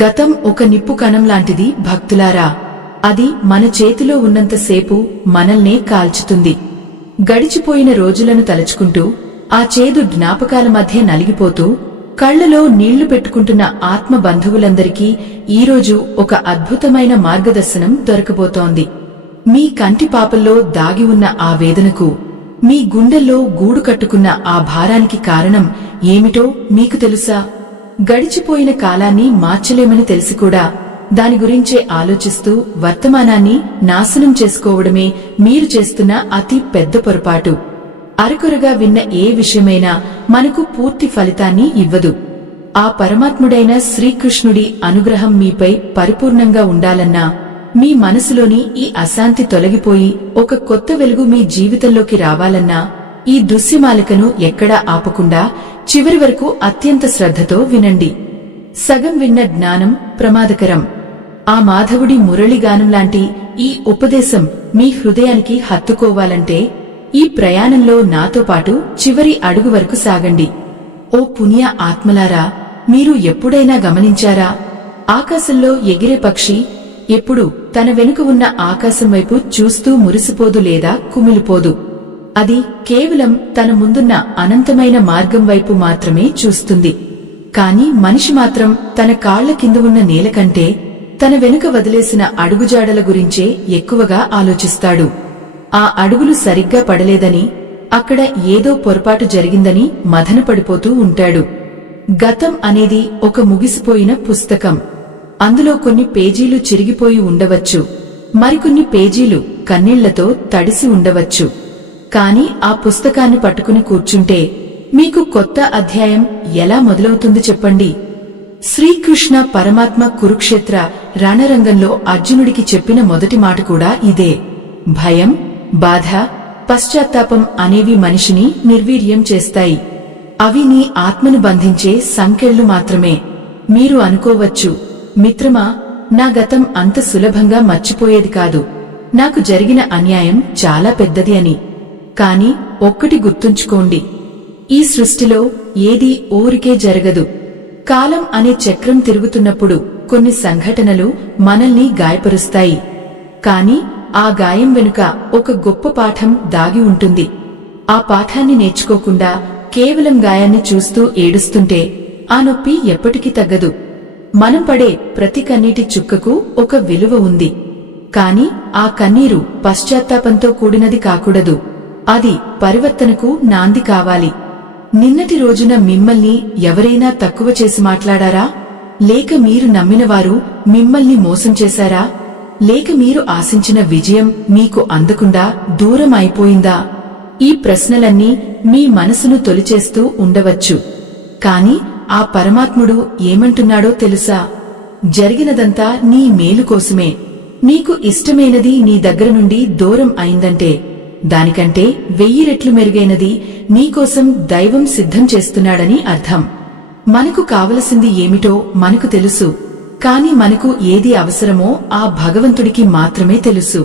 గతం ఒక నిప్పు కణం లాంటిది భక్తులారా. అది మన చేతిలో ఉన్నంతసేపు మనల్నే కాల్చుతుంది. గడిచిపోయిన రోజులను తలుచుకుంటూ ఆ చేదు జ్ఞాపకాల మధ్య నలిగిపోతూ కళ్లలో నీళ్లు పెట్టుకుంటున్న ఆత్మ బంధువులందరికీ ఈరోజు ఒక అద్భుతమైన మార్గదర్శనం దొరకబోతోంది. మీ కంటి పాపల్లో దాగి ఉన్న ఆ వేదనకు, మీ గుండెల్లో గూడు కట్టుకున్న ఆ భారానికి కారణం ఏమిటో మీకు తెలుసా? గడిచిపోయిన కాలాన్ని మార్చలేమని తెలిసి కూడా దాని గురించే ఆలోచిస్తూ వర్తమానాన్ని నాశనం చేసుకోవడమే మీరు చేస్తున్న అతి పెద్ద పొరపాటు. అరకొరగా విన్న ఏ విషయమైనా మనకు పూర్తి ఫలితాన్ని ఇవ్వదు. ఆ పరమాత్ముడైన శ్రీకృష్ణుడి అనుగ్రహం మీపై పరిపూర్ణంగా ఉండాలన్నా, మీ మనసులోని ఈ అశాంతి తొలగిపోయి ఒక కొత్త వెలుగు మీ జీవితంలోకి రావాలన్నా, ఈ దృశ్యమాలికను ఎక్కడా ఆపకుండా చివరి వరకు అత్యంత శ్రద్ధతో వినండి. సగం విన్న జ్ఞానం ప్రమాదకరం. ఆ మాధవుడి మురళిగానంలాంటి ఈ ఉపదేశం మీ హృదయానికి హత్తుకోవాలంటే ఈ ప్రయాణంలో నాతో పాటు చివరి అడుగు వరకు సాగండి. ఓ పుణ్య ఆత్మలారా, మీరు ఎప్పుడైనా గమనించారా? ఆకాశంలో ఎగిరే పక్షి ఎప్పుడు తన వెనుక ఉన్న ఆకాశం వైపు చూస్తూ మురిసిపోదు లేదా కుమిలిపోదు. అది కేవలం తన ముందున్న అనంతమైన మార్గం వైపు మాత్రమే చూస్తుంది. కాని మనిషి మాత్రం తన కాళ్ల కింద ఉన్న నేల కంటే తన వెనుక వదిలేసిన అడుగుజాడల గురించే ఎక్కువగా ఆలోచిస్తాడు. ఆ అడుగులు సరిగ్గా పడలేదని, అక్కడ ఏదో పొరపాటు జరిగిందని మదనపడిపోతూ ఉంటాడు. గతం అనేది ఒక ముగిసిపోయిన పుస్తకం. అందులో కొన్ని పేజీలు చిరిగిపోయి ఉండవచ్చు, మరికొన్ని పేజీలు కన్నీళ్లతో తడిసి ఉండవచ్చు. కాని ఆ పుస్తకాన్ని పట్టుకుని కూర్చుంటే మీకు కొత్త అధ్యాయం ఎలా మొదలవుతుంది చెప్పండి? శ్రీకృష్ణ పరమాత్మ కురుక్షేత్ర రణరంగంలో అర్జునుడికి చెప్పిన మొదటి మాట కూడా ఇదే. భయం, బాధ, పశ్చాత్తాపం అనేవి మనిషిని నిర్వీర్యం చేస్తాయి. అవి నీ ఆత్మను బంధించే సంకెళ్లు మాత్రమే. మీరు అనుకోవచ్చు, మిత్రమా, నా గతం అంత సులభంగా మర్చిపోయేది కాదు, నాకు జరిగిన అన్యాయం చాలా పెద్దది అని. కాని ఒక్కటి గుర్తుంచుకోండి, ఈ సృష్టిలో ఏదీ ఊరికే జరగదు. కాలం అనే చక్రం తిరుగుతున్నప్పుడు కొన్ని సంఘటనలు మనల్ని గాయపరుస్తాయి. కాని ఆ గాయం వెనుక ఒక గొప్ప పాఠం దాగి ఉంటుంది. ఆ పాఠాన్ని నేర్చుకోకుండా కేవలం గాయాన్ని చూస్తూ ఏడుస్తుంటే ఆ నొప్పి ఎప్పటికీ తగ్గదు. మనం పడే ప్రతి కన్నీటి చుక్కకు ఒక విలువ ఉంది. కాని ఆ కన్నీరు పశ్చాత్తాపంతో కూడినది కాకూడదు. అది పరివర్తనకు నాంది కావాలి. నిన్నటి రోజున మిమ్మల్ని ఎవరైనా తక్కువ చేసి మాట్లాడారా? లేక మీరు నమ్మినవారు మిమ్మల్ని మోసం చేశారా? లేక మీరు ఆశించిన విజయం మీకు అందకుండా దూరం అయిపోయిందా? ఈ ప్రశ్నలన్నీ మీ మనసును తొలిచేస్తూ ఉండవచ్చు. కాని ఆ పరమాత్ముడు ఏమంటున్నాడో తెలుసా? జరిగినదంతా నీ మేలు కోసమే. నీకు ఇష్టమైనది నీ దగ్గర నుండి దూరం అయిందంటే దానికంటే 1000 రెట్లు మెరుగైనది నీకోసం దైవం సిద్ధం చేస్తున్నాడని అర్థం. మనకు కావలసింది ఏమిటో మనకు తెలుసు. కాని మనకు ఏది అవసరమో ఆ భగవంతుడికి మాత్రమే తెలుసు.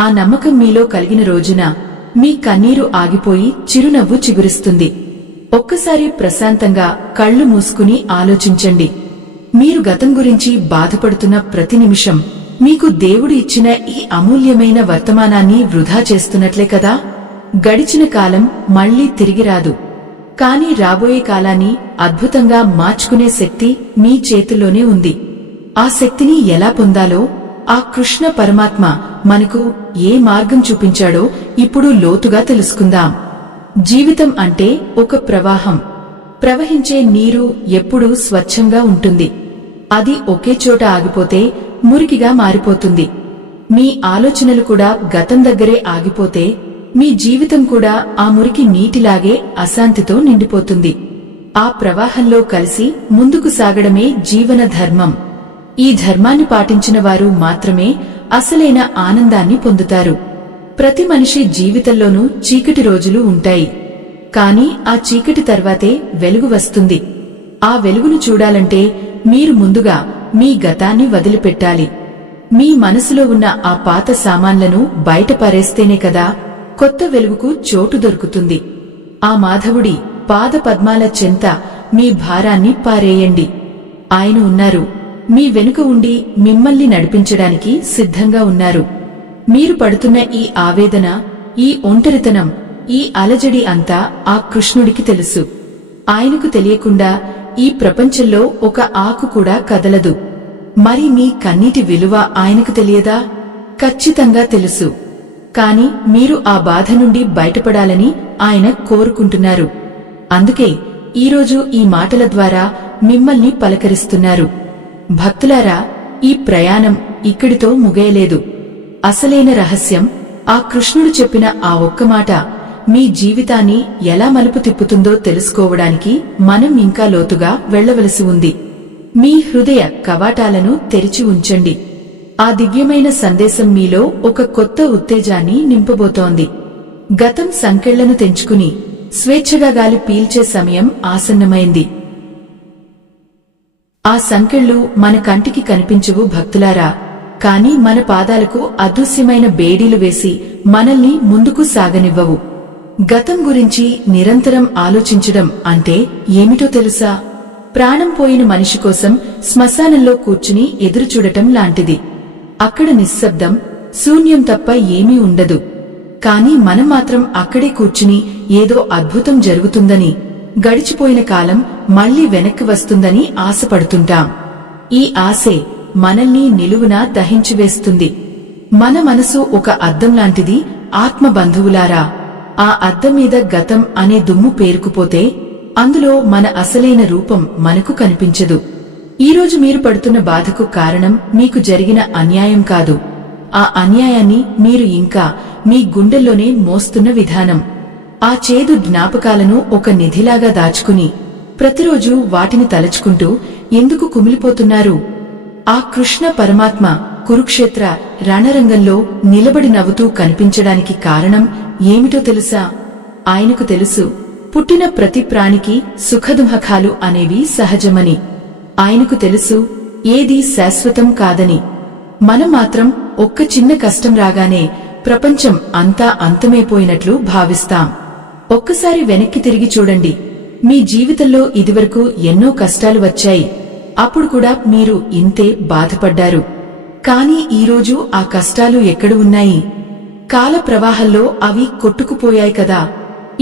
ఆ నమ్మకం మీలో కలిగిన రోజున మీ కన్నీరు ఆగిపోయి చిరునవ్వు చిగురిస్తుంది. ఒక్కసారి ప్రశాంతంగా కళ్లు మూసుకుని ఆలోచించండి. మీరు గతం గురించి బాధపడుతున్న ప్రతి నిమిషం మీకు దేవుడు ఇచ్చిన ఈ అమూల్యమైన వర్తమానాన్ని వృధా చేస్తున్నట్లే కదా? గడిచిన కాలం మళ్లీ తిరిగి రాదు. కాని రాబోయే కాలాన్ని అద్భుతంగా మార్చుకునే శక్తి మీ చేతుల్లోనే ఉంది. ఆ శక్తిని ఎలా పొందాలో ఆ కృష్ణ పరమాత్మ మనకు ఏ మార్గం చూపించాడో ఇప్పుడు లోతుగా తెలుసుకుందాం. జీవితం అంటే ఒక ప్రవాహం. ప్రవహించే నీరు ఎప్పుడూ స్వచ్ఛంగా ఉంటుంది. అది ఒకే చోట ఆగిపోతే మురికిగా మారిపోతుంది. మీ ఆలోచనలు కూడా గతం దగ్గరే ఆగిపోతే మీ జీవితం కూడా ఆ మురికి నీటిలాగే అశాంతితో నిండిపోతుంది. ఆ ప్రవాహంలో కలిసి ముందుకు సాగడమే జీవన ధర్మం. ఈ ధర్మాన్ని పాటించిన వారు మాత్రమే అసలైన ఆనందాన్ని పొందుతారు. ప్రతి మనిషి జీవితంలోనూ చీకటి రోజులు ఉంటాయి. కాని ఆ చీకటి తర్వాతే వెలుగు వస్తుంది. ఆ వెలుగును చూడాలంటే మీరు ముందుగా మీ గతాన్ని వదిలిపెట్టాలి. మీ మనసులో ఉన్న ఆ పాత సామాన్లను బయట పారేస్తేనే కదా కొత్త వెలుగుకు చోటు దొరుకుతుంది. ఆ మాధవుడి పాద పద్మాల చెంత మీ భారాన్ని పారేయండి. ఆయన ఉన్నారు. మీ వెనుక ఉండి మిమ్మల్ని నడిపించడానికి సిద్ధంగా ఉన్నారు. మీరు పడుతున్న ఈ ఆవేదన, ఈ ఒంటరితనం, ఈ అలజడి అంతా ఆ కృష్ణుడికి తెలుసు. ఆయనకు తెలియకుండా ఈ ప్రపంచంలో ఒక ఆకు కూడా కదలదు. మరి మీ కన్నీటి విలువ ఆయనకు తెలియదా? ఖచ్చితంగా తెలుసు. కాని మీరు ఆ బాధ నుండి బయటపడాలని ఆయన కోరుకుంటున్నారు. అందుకే ఈరోజు ఈ మాటల ద్వారా మిమ్మల్ని పలకరిస్తున్నారు. భక్తులారా, ఈ ప్రయాణం ఇక్కడితో ముగియలేదు. అసలైన రహస్యం ఆ కృష్ణుడు చెప్పిన ఆ ఒక్క మాట మీ జీవితాన్ని ఎలా మలుపు తిప్పుతుందో తెలుసుకోవడానికి మనం ఇంకా లోతుగా వెళ్లవలసి ఉంది. మీ హృదయ కవాటాలను తెరిచి ఉంచండి. ఆ దివ్యమైన సందేశం మీలో ఒక కొత్త ఉత్తేజాన్ని నింపబోతోంది. గతం సంకెళ్లను తెంచుకుని స్వేచ్ఛగా గాలి పీల్చే సమయం ఆసన్నమైంది. ఆ సంకెళ్ళు మన కంటికి కనిపించవు భక్తులారా, కాని మన పాదాలకు అదృశ్యమైన బేడీలు వేసి మనల్ని ముందుకు సాగనివ్వవు. గతం గురించి నిరంతరం ఆలోచించడం అంటే ఏమిటో తెలుసా? ప్రాణం పోయిన మనిషి కోసం శ్మశానంలో కూర్చుని ఎదురుచూడటం లాంటిది. అక్కడ నిశ్శబ్దం, శూన్యం తప్ప ఏమీ ఉండదు. కాని మనం మాత్రం అక్కడే కూర్చుని ఏదో అద్భుతం జరుగుతుందని, గడిచిపోయిన కాలం మళ్లీ వెనక్కి వస్తుందని ఆశపడుతుంటాం. ఈ ఆశే మనల్ని నిలువునా దహించివేస్తుంది. మన మనసు ఒక అద్దం లాంటిది ఆత్మబంధువులారా. ఆ అద్దం మీద గతం అనే దుమ్ము పేరుకుపోతే అందులో మన అసలైన రూపం మనకు కనిపించదు. ఈరోజు మీరు పడుతున్న బాధకు కారణం మీకు జరిగిన అన్యాయం కాదు. ఆ అన్యాయాన్ని మీరు ఇంకా మీ గుండెల్లోనే మోస్తున్న విధానం. ఆ చేదు జ్ఞాపకాలను ఒక నిధిలాగా దాచుకుని ప్రతిరోజు వాటిని తలచుకుంటూ ఎందుకు కుమిలిపోతున్నారు? ఆ కృష్ణ పరమాత్మ కురుక్షేత్ర రణరంగంలో నిలబడి నవ్వుతూ కనిపించడానికి కారణం ఏమిటో తెలుసా? ఆయనకు తెలుసు, పుట్టిన ప్రతి ప్రాణికి సుఖదుఃఖాలు అనేవి సహజమని. ఆయనకు తెలుసు, ఏదీ శాశ్వతం కాదని. మనం మాత్రం ఒక్క చిన్న కష్టం రాగానే ప్రపంచం అంతా అంతమైపోయినట్లు భావిస్తాం. ఒక్కసారి వెనక్కి తిరిగి చూడండి. మీ జీవితంలో ఇదివరకు ఎన్నో కష్టాలు వచ్చాయి. అప్పుడు కూడా మీరు ఇంతే బాధపడ్డారు. కాని ఈరోజు ఆ కష్టాలు ఎక్కడ ఉన్నాయి? కాల ప్రవాహంలో అవి కొట్టుకుపోయాయి కదా.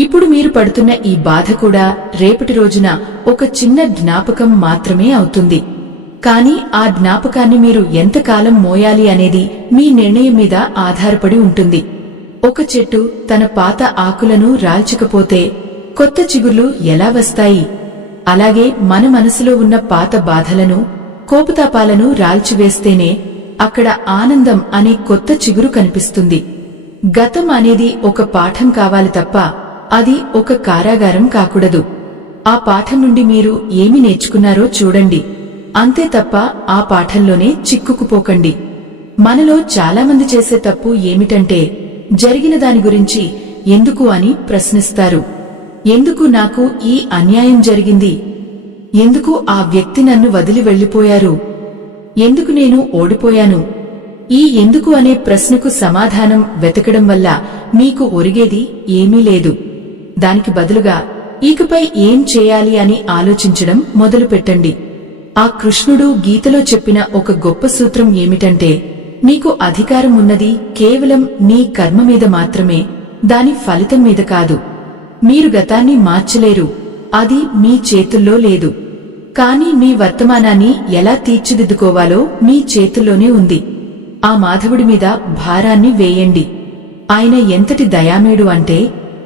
ఇప్పుడు మీరు పడుతున్న ఈ బాధ కూడా రేపటి రోజున ఒక చిన్న జ్ఞాపకం మాత్రమే అవుతుంది. కాని ఆ జ్ఞాపకాన్ని మీరు ఎంతకాలం మోయాలి అనేది మీ నిర్ణయం మీద ఆధారపడి ఉంటుంది. ఒక చెట్టు తన పాత ఆకులను రాల్చకపోతే కొత్త చిగుర్లు ఎలా వస్తాయి? అలాగే మన మనసులో ఉన్న పాత బాధలను, కోపతాపాలను రాల్చివేస్తేనే అక్కడ ఆనందం అనే కొత్త చిగురు కనిపిస్తుంది. గతం అనేది ఒక పాఠం కావాలి తప్ప అది ఒక కారాగారం కాకూడదు. ఆ పాఠం నుండి మీరు ఏమి నేర్చుకున్నారో చూడండి, అంతే తప్ప ఆ పాఠంలోనే చిక్కుకుపోకండి. మనలో చాలామంది చేసే తప్పు ఏమిటంటే జరిగిన దాని గురించి ఎందుకు అని ప్రశ్నిస్తారు. ఎందుకు నాకు ఈ అన్యాయం జరిగింది? ఎందుకు ఆ వ్యక్తి నన్ను వదిలి వెళ్లిపోయారు? ఎందుకు నేను ఓడిపోయాను? ఈ ఎందుకు అనే ప్రశ్నకు సమాధానం వెతకడం వల్ల మీకు ఒరిగేది ఏమీ లేదు. దానికి బదులుగా ఇకపై ఏం చేయాలి అని ఆలోచించడం మొదలుపెట్టండి. ఆ కృష్ణుడు గీతలో చెప్పిన ఒక గొప్ప సూత్రం ఏమిటంటే, నీకు అధికారం ఉన్నది కేవలం నీ కర్మ మీద మాత్రమే, దాని ఫలితం మీద కాదు. మీరు గతాన్ని మార్చలేరు, అది మీ చేతుల్లో లేదు. కాని మీ వర్తమానాన్ని ఎలా తీర్చిదిద్దుకోవాలో మీ చేతుల్లోనే ఉంది. ఆ మాధవుడి మీద భారాన్ని వేయండి. ఆయన ఎంతటి దయామేడు అంటే,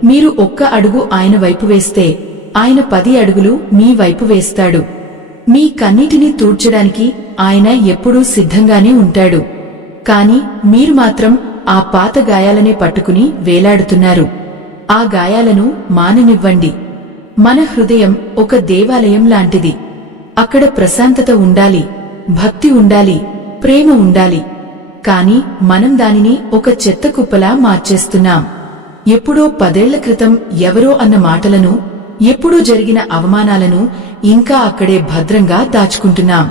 మీరు ఒక్క అడుగు ఆయన వైపు వేస్తే ఆయన 10 అడుగులు మీ వైపు వేస్తాడు. మీ కన్నీటిని తూడ్చడానికి ఆయన ఎప్పుడూ సిద్ధంగానే ఉంటాడు. కాని మీరు మాత్రం ఆ పాత గాయాలనే పట్టుకుని వేలాడుతున్నారు. ఆ గాయాలను మాననివ్వండి. మన హృదయం ఒక దేవాలయం లాంటిది. అక్కడ ప్రశాంతత ఉండాలి, భక్తి ఉండాలి, ప్రేమ ఉండాలి. కాని మనం దానిని ఒక చెత్త కుప్పలా మార్చేస్తున్నాం. ఎప్పుడో 10 ఏళ్ల క్రితం ఎవరో అన్న మాటలను, ఎప్పుడూ జరిగిన అవమానాలను ఇంకా అక్కడే భద్రంగా దాచుకుంటున్నాం.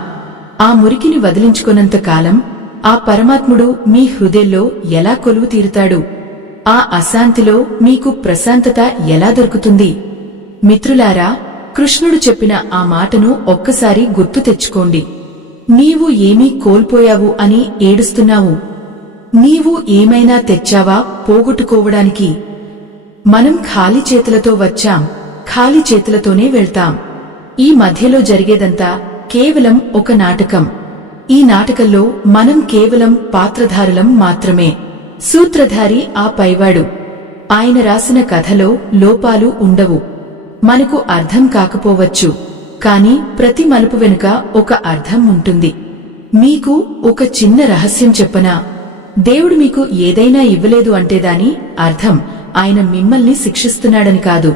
ఆ మురికిని వదిలించుకున్నంత కాలం ఆ పరమాత్ముడు మీ హృదయంలో ఎలా కొలువు తీరుతాడు? ఆ అశాంతిలో మీకు ప్రశాంతత ఎలా దొరుకుతుంది? మిత్రులారా, కృష్ణుడు చెప్పిన ఆ మాటను ఒక్కసారి గుర్తు తెచ్చుకోండి. నీవు ఏమీ కోల్పోయావు అని ఏడుస్తున్నావు. నీవు ఏమైనా తెచ్చావా పోగొట్టుకోవడానికి? మనం ఖాళీ చేతులతో వచ్చాం, ఖాళీ చేతులతోనే వెళ్తాం. ఈ మధ్యలో జరిగేదంతా కేవలం ఒక నాటకం. ఈ నాటకంలో మనం కేవలం పాత్రధారులం మాత్రమే. సూత్రధారి ఆ పైవాడు. ఆయన రాసిన కథలో లోపాలు ఉండవు. మనకు అర్థం కాకపోవచ్చు, కాని ప్రతి మలుపు వెనుక ఒక అర్థం ఉంటుంది. మీకు ఒక చిన్న రహస్యం చెప్పనా? దేవుడు మీకు ఏదైనా ఇవ్వలేదు అంటే దాని అర్థం ఆయన మిమ్మల్ని శిక్షిస్తున్నాడని కాదు.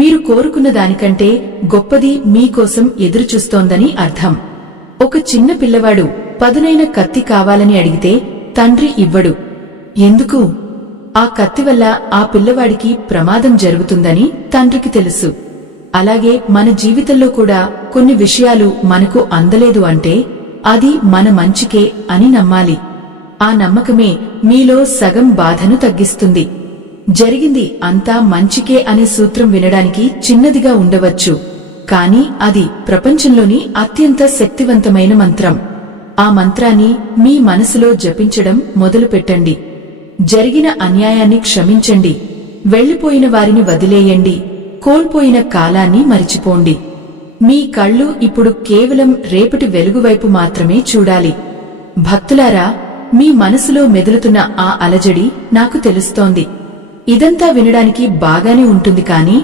మీరు కోరుకున్న దానికంటే గొప్పది మీకోసం ఎదురుచూస్తోందని అర్థం. ఒక చిన్న పిల్లవాడు పదునైన కత్తి కావాలని అడిగితే తండ్రి ఇవ్వడు. ఎందుకు? ఆ కత్తి వల్ల ఆ పిల్లవాడికి ప్రమాదం జరుగుతుందని తండ్రికి తెలుసు. అలాగే మన జీవితంలో కూడా కొన్ని విషయాలు మనకు అందలేదు అంటే అది మన మంచికే అని నమ్మాలి. ఆ నమ్మకమే మీలో సగం బాధను తగ్గిస్తుంది. జరిగింది అంతా మంచికే అనే సూత్రం వినడానికి చిన్నదిగా ఉండవచ్చు, కాని అది ప్రపంచంలోని అత్యంత శక్తివంతమైన మంత్రం. ఆ మంత్రాన్ని మీ మనసులో జపించడం మొదలుపెట్టండి. జరిగిన అన్యాయాన్ని క్షమించండి. వెళ్లిపోయిన వారిని వదిలేయండి. కోల్పోయిన కాలాన్ని మరిచిపోండి. మీ కళ్ళు ఇప్పుడు కేవలం రేపటి వెలుగువైపు మాత్రమే చూడాలి. భక్తులారా, మీ మనసులో మెదులుతున్న ఆ అలజడి నాకు తెలుస్తోంది. ఇదంతా వినడానికి బాగానే ఉంటుంది, కాని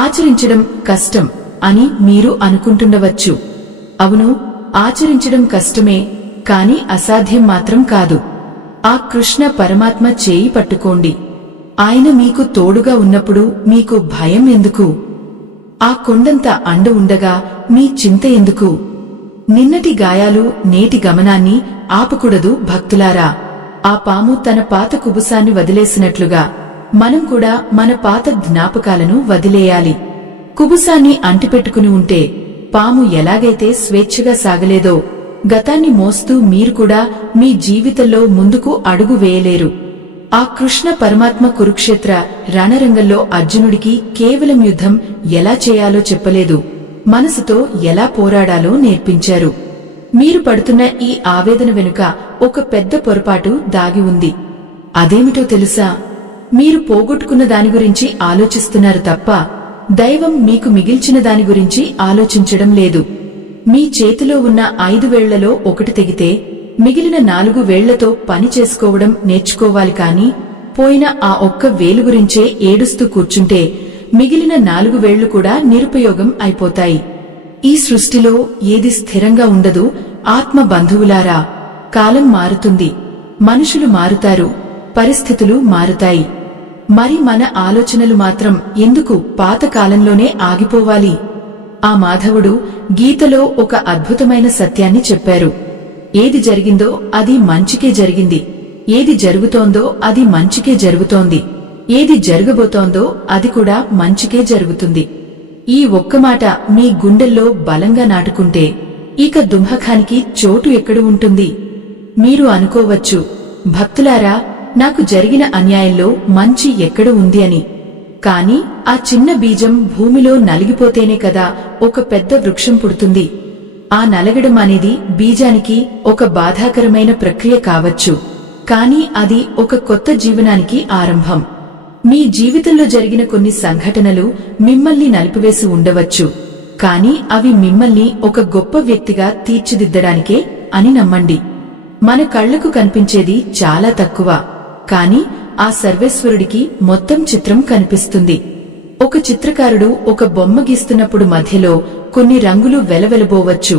ఆచరించడం కష్టం అని మీరు అనుకుంటుండవచ్చు. అవును, ఆచరించడం కష్టమే, కాని అసాధ్యం మాత్రం కాదు. ఆ కృష్ణ పరమాత్మ చేయి పట్టుకోండి. ఆయన మీకు తోడుగా ఉన్నప్పుడు మీకు భయం ఎందుకు? ఆ కొండంత అండ ఉండగా మీ చింత ఎందుకు? నిన్నటి గాయాలు నేటి గమనాన్ని ఆపకూడదు భక్తులారా. ఆ పాము తన పాత కుబుసాన్ని వదిలేసినట్లుగా మనం కూడా మన పాత జ్ఞాపకాలను వదిలేయాలి. కుబుసాన్ని అంటిపెట్టుకుని ఉంటే పాము ఎలాగైతే స్వేచ్ఛగా సాగలేదో, గతాన్ని మోస్తూ మీరు కూడా మీ జీవితంలో ముందుకు అడుగు వేయలేరు. ఆ కృష్ణ పరమాత్మ కురుక్షేత్ర రణరంగంలో అర్జునుడికి కేవలం యుద్ధం ఎలా చేయాలో చెప్పలేదు, మనసుతో ఎలా పోరాడాలో నేర్పించారు. మీరు పడుతున్న ఈ ఆవేదన వెనుక ఒక పెద్ద పొరపాటు దాగి ఉంది. అదేమిటో తెలుసా? మీరు పోగొట్టుకున్న దాని గురించి ఆలోచిస్తున్నారు తప్ప దైవం మీకు మిగిల్చిన దాని గురించి ఆలోచించడం లేదు. మీ చేతిలో ఉన్న 5 వేళ్లలో ఒకటి తెగితే మిగిలిన 4 వేళ్లతో పని చేసుకోవడం నేర్చుకోవాలి, కాని పోయిన ఆ ఒక్క వేలు గురించే ఏడుస్తూ కూర్చుంటే మిగిలిన 4 వేళ్లు కూడా నిరుపయోగం అయిపోతాయి. ఈ సృష్టిలో ఏది స్థిరంగా ఉండదు ఆత్మ బంధువులారా. కాలం మారుతుంది, మనుషులు మారుతారు, పరిస్థితులు మారుతాయి. మరి మన ఆలోచనలు మాత్రం ఎందుకు పాత కాలంలోనే ఆగిపోవాలి? ఆ మాధవుడు గీతలో ఒక అద్భుతమైన సత్యాన్ని చెప్పారు. ఏది జరిగిందో అది మంచికే జరిగింది, ఏది జరుగుతోందో అది మంచికే జరుగుతోంది, ఏది జరగబోతోందో అది కూడా మంచికే జరుగుతుంది. ఈ ఒక్క మాట మీ గుండెల్లో బలంగా నాటుకుంటే ఇక దుంహకానికి చోటు ఎక్కడ ఉంటుంది? మీరు అనుకోవచ్చు, భక్తులారా, నాకు జరిగిన అన్యాయంలో మంచి ఎక్కడ ఉంది అని. కాని ఆ చిన్న బీజం భూమిలో నలిగిపోతేనే కదా ఒక పెద్ద వృక్షం పుడుతుంది. ఆ నలగడం అనేది బీజానికి ఒక బాధాకరమైన ప్రక్రియ కావచ్చు, కాని అది ఒక కొత్త జీవనానికి ఆరంభం. మీ జీవితంలో జరిగిన కొన్ని సంఘటనలు మిమ్మల్ని నలిపివేసి ఉండవచ్చు, కాని అవి మిమ్మల్ని ఒక గొప్ప వ్యక్తిగా తీర్చిదిద్దడానికే అని నమ్మండి. మన కళ్లకు కనిపించేది చాలా తక్కువ, కాని ఆ సర్వేశ్వరుడికి మొత్తం చిత్రం కనిపిస్తుంది. ఒక చిత్రకారుడు ఒక బొమ్మ గీస్తున్నప్పుడు మధ్యలో కొన్ని రంగులు వెలవెలబోవచ్చు,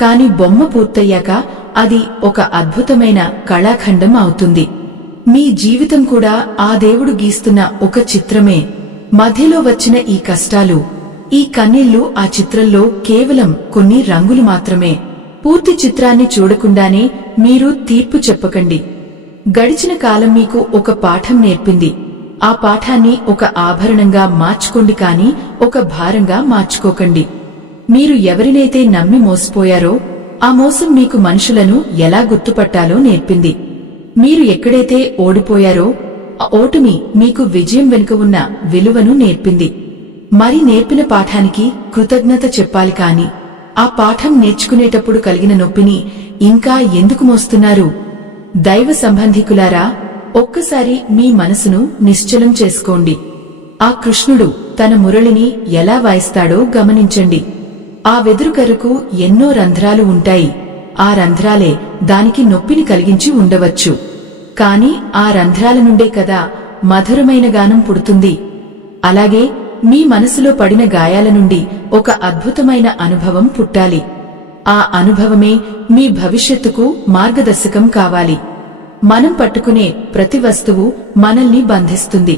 కాని బొమ్మ పూర్తయ్యాక అది ఒక అద్భుతమైన కళాఖండం అవుతుంది. మీ జీవితం కూడా ఆ దేవుడు గీస్తున్న ఒక చిత్రమే. మధ్యలో వచ్చిన ఈ కష్టాలు, ఈ కన్నీళ్లు ఆ చిత్రంలో కేవలం కొన్ని రంగులు మాత్రమే. పూర్తి చిత్రాన్ని చూడకుండానే మీరు తీర్పు చెప్పకండి. గడిచిన కాలం మీకు ఒక పాఠం నేర్పింది. ఆ పాఠాన్ని ఒక ఆభరణంగా మార్చుకోండి, కాని ఒక భారంగా మార్చుకోకండి. మీరు ఎవరినైతే నమ్మి మోసపోయారో ఆ మోసం మీకు మనుషులను ఎలా గుర్తుపట్టాలో నేర్పింది. మీరు ఎక్కడైతే ఓడిపోయారో ఆ ఓటమి మీకు విజయం వెనుక ఉన్న విలువను నేర్పింది. మరి నేర్పిన పాఠానికి కృతజ్ఞత చెప్పాలి, కాని ఆ పాఠం నేర్చుకునేటప్పుడు కలిగిన నొప్పిని ఇంకా ఎందుకు మోస్తున్నారు? దైవ సంబంధికులారా, ఒక్కసారి మీ మనసును నిశ్చలం చేసుకోండి. ఆ కృష్ణుడు తన మురళిని ఎలా వాయిస్తాడో గమనించండి. ఆ వెదురుకర్రకు ఎన్నో రంధ్రాలు ఉంటాయి. ఆ రంధ్రాలే దానికి నొప్పిని కలిగించి ఉండవచ్చు. కాని ఆ రంధ్రాల నుండే కదా మధురమైన గానం పుడుతుంది. అలాగే మీ మనసులో పడిన గాయాల నుండి ఒక అద్భుతమైన అనుభవం పుట్టాలి. ఆ అనుభవమే మీ భవిష్యత్తుకు మార్గదర్శకం కావాలి. మనం పట్టుకునే ప్రతి వస్తువు మనల్ని బంధిస్తుంది.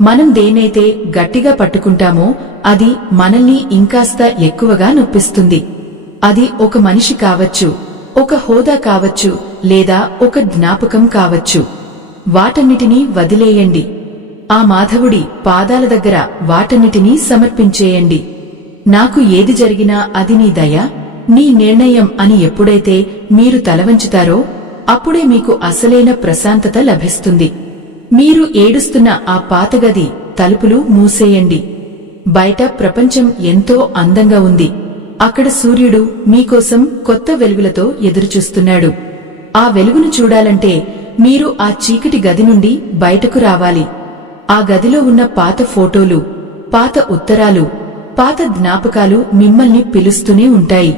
మనం దేనైతే గట్టిగా పట్టుకుంటామో అది మనల్ని ఇంకాస్త ఎక్కువగా నొప్పిస్తుంది. అది ఒక మనిషి కావచ్చు, ఒక హోదా కావచ్చు, లేదా ఒక జ్ఞాపకం కావచ్చు. వాటన్నిటినీ వదిలేయండి. ఆ మాధవుడి పాదాల దగ్గర వాటన్నిటినీ సమర్పించేయండి. నాకు ఏది జరిగినా అది నీ దయ, నీ నిర్ణయం అని ఎప్పుడైతే మీరు తలవంచుతారో అప్పుడే మీకు అసలైన ప్రశాంతత లభిస్తుంది. మీరు ఏడుస్తున్న ఆ పాతగది తలుపులు మూసేయండి. బయట ప్రపంచం ఎంతో అందంగా ఉంది. అక్కడ సూర్యుడు మీకోసం కొత్త వెలుగులతో ఎదురుచూస్తున్నాడు. ఆ వెలుగును చూడాలంటే మీరు ఆ చీకటి గది నుండి బయటకు రావాలి. ఆ గదిలో ఉన్న పాత ఫోటోలు, పాత ఉత్తరాలు, పాత జ్ఞాపకాలు మిమ్మల్ని పిలుస్తూనే ఉంటాయి.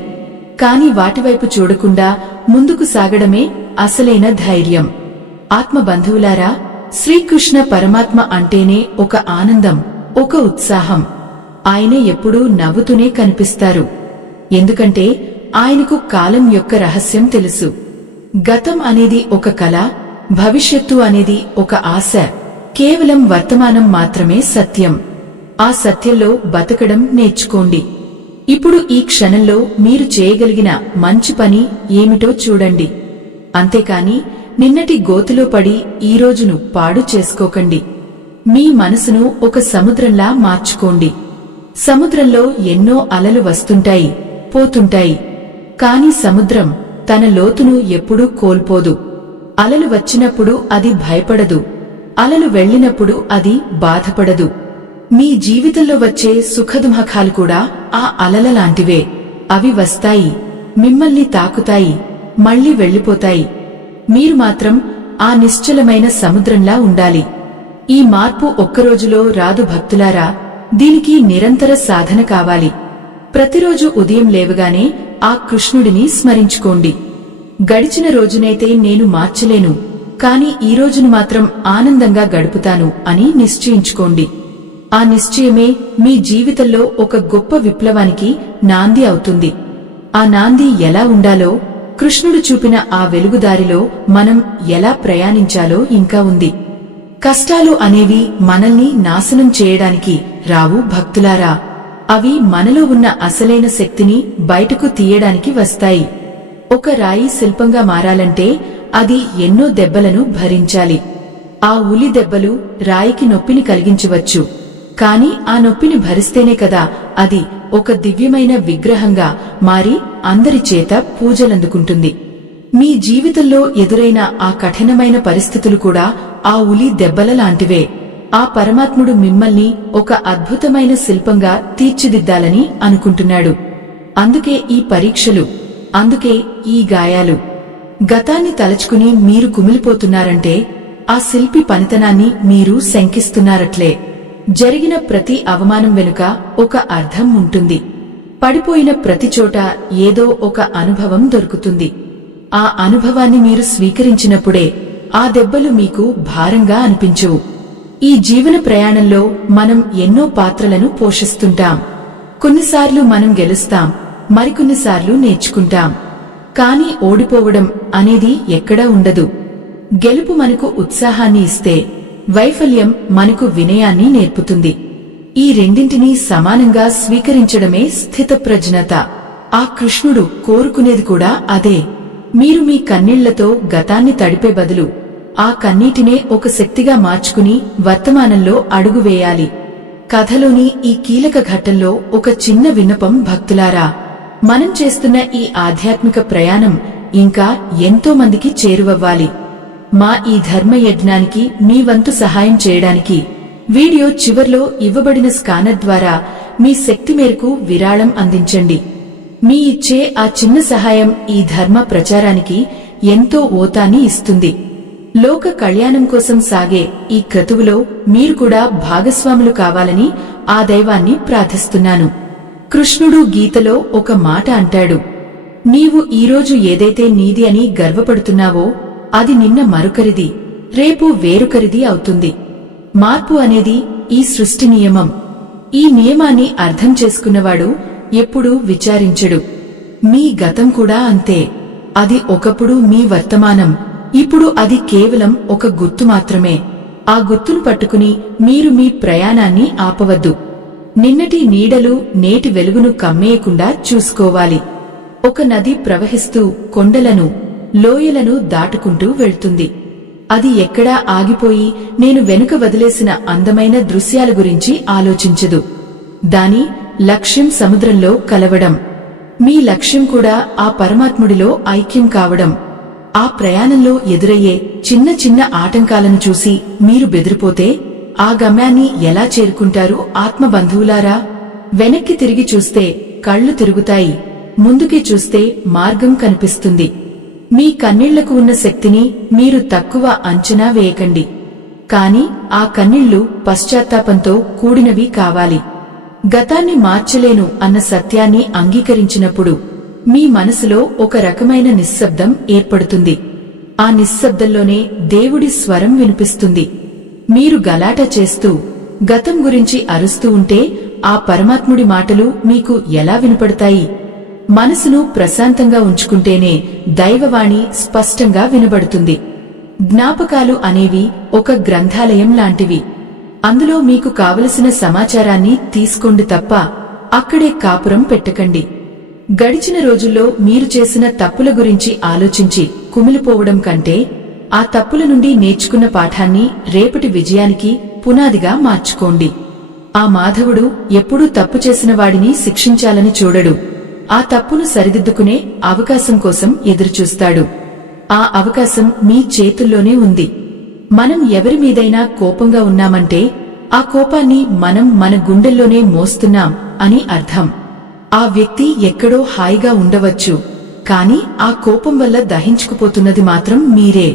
కాని వాటివైపు చూడకుండా ముందుకు సాగడమే అసలైన ధైర్యం. ఆత్మబంధువులారా, శ్రీకృష్ణ పరమాత్మ అంటేనే ఒక ఆనందం, ఒక ఉత్సాహం. ఆయనే ఎప్పుడూ నవ్వుతూనే కనిపిస్తారు. ఎందుకంటే ఆయనకు కాలం యొక్క రహస్యం తెలుసు. గతం అనేది ఒక కల, భవిష్యత్తు అనేది ఒక ఆశ. కేవలం వర్తమానం మాత్రమే సత్యం. ఆ సత్యంలో బతకడం నేర్చుకోండి. ఇప్పుడు ఈ క్షణంలో మీరు చేయగలిగిన మంచి పని ఏమిటో చూడండి. అంతేకాని నిన్నటి గోతిలో పడి ఈ రోజును పాడు చేసుకోకండి. మీ మనసును ఒక సముద్రంలా మార్చుకోండి. సముద్రంలో ఎన్నో అలలు వస్తుంటాయి, పోతుంటాయి. కాని సముద్రం తన లోతును ఎప్పుడూ కోల్పోదు. అలలు వచ్చినప్పుడు అది భయపడదు. అలలు వెళ్లినప్పుడు అది బాధపడదు. మీ జీవితంలో వచ్చే సుఖదుముఖాలు కూడా ఆ అలల లాంటివే. అవి వస్తాయి, మిమ్మల్ని తాకుతాయి, మళ్లీ వెళ్లిపోతాయి. మీరు మాత్రం ఆ నిశ్చలమైన సముద్రంలా ఉండాలి. ఈ మార్పు ఒక్కరోజులో రాదు భక్తులారా, దీనికి నిరంతర సాధన కావాలి. ప్రతిరోజు ఉదయం లేవగానే ఆ కృష్ణుడిని స్మరించుకోండి. గడిచిన రోజునైతే నేను మార్చలేను, కాని ఈ రోజును మాత్రం ఆనందంగా గడుపుతాను అని నిశ్చయించుకోండి. ఆ నిశ్చయమే మీ జీవితంలో ఒక గొప్ప విప్లవానికి నాంది అవుతుంది. ఆ నాంది ఎలా ఉండాలో, కృష్ణుడు చూపిన ఆ వెలుగుదారిలో మనం ఎలా ప్రయాణించాలో ఇంకా ఉంది. కష్టాలు అనేవి మనల్ని నాశనం చేయడానికి రావు భక్తులారా. అవి మనలో ఉన్న అసలైన శక్తిని బయటకు తీయడానికి వస్తాయి. ఒక రాయి శిల్పంగా మారాలంటే అది ఎన్నో దెబ్బలను భరించాలి. ఆ ఉలి దెబ్బలు రాయికి నొప్పిని కలిగించవచ్చు, కాని ఆ నొప్పిని భరిస్తేనే కదా అది ఒక దివ్యమైన విగ్రహంగా మారి అందరి చేత పూజలందుకుంటుంది. మీ జీవితంలో ఎదురైన ఆ కఠినమైన పరిస్థితులు కూడా ఆ ఉలి దెబ్బల లాంటివే. ఆ పరమాత్ముడు మిమ్మల్ని ఒక అద్భుతమైన శిల్పంగా తీర్చిదిద్దాలని అనుకుంటున్నాడు. అందుకే ఈ పరీక్షలు, అందుకే ఈ గాయాలు. గతాన్ని తలచుకుని మీరు కుమిలిపోతున్నారంటే ఆ శిల్పి పనితనాన్ని మీరు శంకిస్తున్నారట్లే. జరిగిన ప్రతి అవమానం వెనుక ఒక అర్థం ఉంటుంది. పడిపోయిన ప్రతి చోట ఏదో ఒక అనుభవం దొరుకుతుంది. ఆ అనుభవాన్ని మీరు స్వీకరించినప్పుడే ఆ దెబ్బలు మీకు భారంగా అనిపించవు. ఈ జీవన ప్రయాణంలో మనం ఎన్నో పాత్రలను పోషిస్తుంటాం. కొన్నిసార్లు మనం గెలుస్తాం, మరికొన్నిసార్లు నేర్చుకుంటాం. కాని ఓడిపోవడం అనేది ఎక్కడా ఉండదు. గెలుపు మనకు ఉత్సాహాన్ని ఇస్తే, వైఫల్యం మనకు వినయాన్ని నేర్పుతుంది. ఈ రెండింటినీ సమానంగా స్వీకరించడమే స్థితప్రజ్ఞత. ఆ కృష్ణుడు కోరుకునేది కూడా అదే. మీరు మీ కన్నీళ్లతో గతాన్ని తడిపే బదులు ఆ కన్నీటినే ఒక శక్తిగా మార్చుకుని వర్తమానంలో అడుగు వేయాలి. కథలోని ఈ కీలక ఘట్టంలో ఒక చిన్న విన్నపం భక్తులారా, మనం చేస్తున్న ఈ ఆధ్యాత్మిక ప్రయాణం ఇంకా ఎంతో మందికి చేరువవ్వాలి. మా ఈ ధర్మ యజ్ఞానికి మీ వంతు సహాయం చేయడానికి వీడియో చివర్లో ఇవ్వబడిన స్కానర్ ద్వారా మీ శక్తి మేరకు విరాళం అందించండి. మీ ఇచ్చే ఆ చిన్న సహాయం ఈ ధర్మ ప్రచారానికి ఎంతో ఓతాన్ని ఇస్తుంది. లోక కళ్యాణం కోసం సాగే ఈ క్రతువులో మీరు కూడా భాగస్వాములు కావాలని ఆ దైవాన్ని ప్రార్థిస్తున్నాను. కృష్ణుడు గీతలో ఒక మాట అంటాడు, నీవు ఈరోజు ఏదైతే నీది అని గర్వపడుతున్నావో అది నిన్న మరొకరిది, రేపు వేరొకరిది అవుతుంది. మార్పు అనేది ఈ సృష్టి నియమం. ఈ నియమాన్ని అర్థం చేసుకున్నవాడు ఎప్పుడూ విచారించడు. మీ గతం కూడా అంతే. అది ఒకప్పుడు మీ వర్తమానం, ఇప్పుడు అది కేవలం ఒక గుర్తు మాత్రమే. ఆ గుర్తును పట్టుకుని మీరు మీ ప్రయాణాన్ని ఆపవద్దు. నిన్నటి నీడలు నేటి వెలుగును కమ్మేయకుండా చూసుకోవాలి. ఒక నది ప్రవహిస్తూ కొండలను, లోయలను దాటుకుంటూ వెళ్తుంది. అది ఎక్కడా ఆగిపోయి నేను వెనుక వదిలేసిన అందమైన దృశ్యాల గురించి ఆలోచించదు. దాని లక్ష్యం సముద్రంలో కలవడం. మీ లక్ష్యం కూడా ఆ పరమాత్ముడిలో ఐక్యం కావడం. ఆ ప్రయాణంలో ఎదురయ్యే చిన్న చిన్న ఆటంకాలను చూసి మీరు బెదిరిపోతే ఆ గమ్యాన్ని ఎలా చేరుకుంటారు ఆత్మబంధువులారా? వెనక్కి తిరిగి చూస్తే కళ్ళు తిరుగుతాయి, ముందుకి చూస్తే మార్గం కనిపిస్తుంది. మీ కన్నీళ్లకు ఉన్న శక్తిని మీరు తక్కువ అంచనా వేయకండి. కాని ఆ కన్నీళ్లు పశ్చాత్తాపంతో కూడినవి కావాలి. గతాన్ని మార్చలేను అన్న సత్యాన్ని అంగీకరించినప్పుడు మీ మనసులో ఒక రకమైన నిశ్శబ్దం ఏర్పడుతుంది. ఆ నిశ్శబ్దంలోనే దేవుడి స్వరం వినిపిస్తుంది. మీరు గలాట చేస్తూ గతం గురించి అరుస్తూ ఉంటే ఆ పరమాత్ముడి మాటలు మీకు ఎలా వినపడతాయి? మనసును ప్రశాంతంగా ఉంచుకుంటేనే దైవవాణి స్పష్టంగా వినబడుతుంది. జ్ఞాపకాలు అనేవి ఒక గ్రంథాలయం లాంటివి. అందులో మీకు కావలసిన సమాచారాన్ని తీసుకోండి తప్ప అక్కడే కాపురం పెట్టకండి. గడిచిన రోజుల్లో మీరు చేసిన తప్పుల గురించి ఆలోచించి కుమిలిపోవడం కంటే ఆ తప్పుల నుండి నేర్చుకున్న పాఠాన్ని రేపటి విజయానికి పునాదిగా మార్చుకోండి. ఆ మాధవుడు ఎప్పుడూ తప్పు చేసిన వాడిని శిక్షించాలని చూడడు. ఆ తప్పును సరిదిద్దుకునే అవకాశం కోసం ఎదురుచూస్తాడు. ఆ అవకాశం మీ చేతుల్లోనే ఉంది. మనం ఎవరి మీదైనా కోపంగా ఉన్నామంటే ఆ కోపాన్ని మనం మన గుండెల్లోనే మోస్తున్నాం అని అర్థం. ఆ వ్యక్తి ఎక్కడో హాయిగా ఉండవచ్చు, కాని ఆ కోపం వల్ల దహించుకుపోతున్నది మాత్రం మీరే.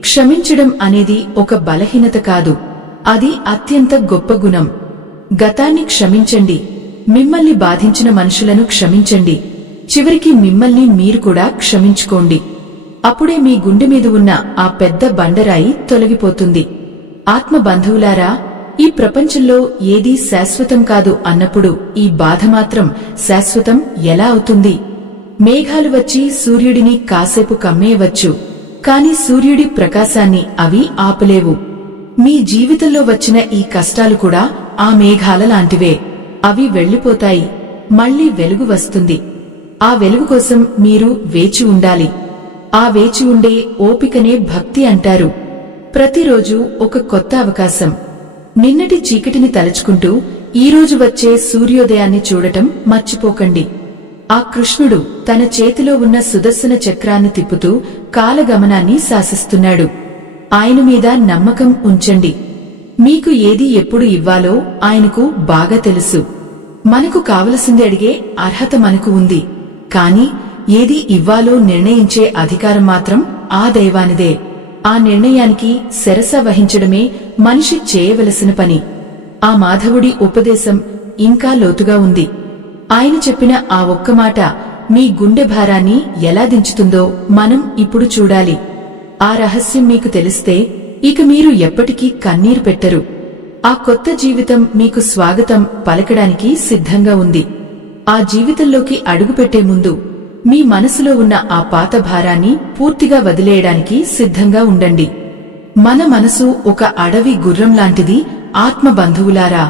క్షమించడం అనేది ఒక బలహీనత కాదు, అది అత్యంత గొప్ప గుణం. గతాన్ని క్షమించండి. మిమ్మల్ని బాధించిన మనుషులను క్షమించండి. చివరికి మిమ్మల్ని మీరు కూడా క్షమించుకోండి. అప్పుడే మీ గుండె మీద ఉన్న ఆ పెద్ద బండరాయి తొలగిపోతుంది. ఆత్మ బంధువులారా, ఈ ప్రపంచంలో ఏదీ శాశ్వతం కాదు అన్నప్పుడు ఈ బాధ మాత్రం శాశ్వతం ఎలా అవుతుంది? మేఘాలు వచ్చి సూర్యుడిని కాసేపు కమ్మేయవచ్చు, కాని సూర్యుడి ప్రకాశాన్ని అవి ఆపలేవు. మీ జీవితంలో వచ్చిన ఈ కష్టాలు కూడా ఆ మేఘాల లాంటివే. అవి వెళ్లిపోతాయి, మళ్లీ వెలుగు వస్తుంది. ఆ వెలుగు కోసం మీరు వేచి ఉండాలి. ఆ వేచి ఉండే ఓపికనే భక్తి అంటారు. ప్రతిరోజు ఒక కొత్త అవకాశం. నిన్నటి చీకటిని తలుచుకుంటూ ఈరోజు వచ్చే సూర్యోదయాన్ని చూడటం మర్చిపోకండి. ఆ కృష్ణుడు తన చేతిలో ఉన్న సుదర్శన చక్రాన్ని తిప్పుతూ కాలగమనాన్ని శాసిస్తున్నాడు. ఆయన మీద నమ్మకం ఉంచండి. మీకు ఏది ఎప్పుడు ఇవ్వాలో ఆయనకు బాగా తెలుసు. మనకు కావలసింది అడిగే అర్హత మనకు ఉంది, కాని ఏది ఇవ్వాలో నిర్ణయించే అధికారం మాత్రం ఆ దైవానిదే. ఆ నిర్ణయానికి శిరస వహించడమే మనిషి చేయవలసిన పని. ఆ మాధవుడి ఉపదేశం ఇంకా లోతుగా ఉంది. ఆయన చెప్పిన ఆ ఒక్క మాట మీ గుండె భారాన్ని ఎలా దించుతుందో మనం ఇప్పుడు చూడాలి. ఆ రహస్యం మీకు తెలిస్తే ఇక మీరు ఎప్పటికీ కన్నీరు పెట్టరు. ఆ కొత్త జీవితం మీకు స్వాగతం పలకడానికి సిద్ధంగా ఉంది. ఆ జీవితంలోకి అడుగుపెట్టే ముందు మీ మనసులో ఉన్న ఆ పాత భారాన్ని పూర్తిగా వదిలేయడానికి సిద్ధంగా ఉండండి. మన మనసు ఒక అడవి గుర్రం లాంటిది ఆత్మ బంధువులారా.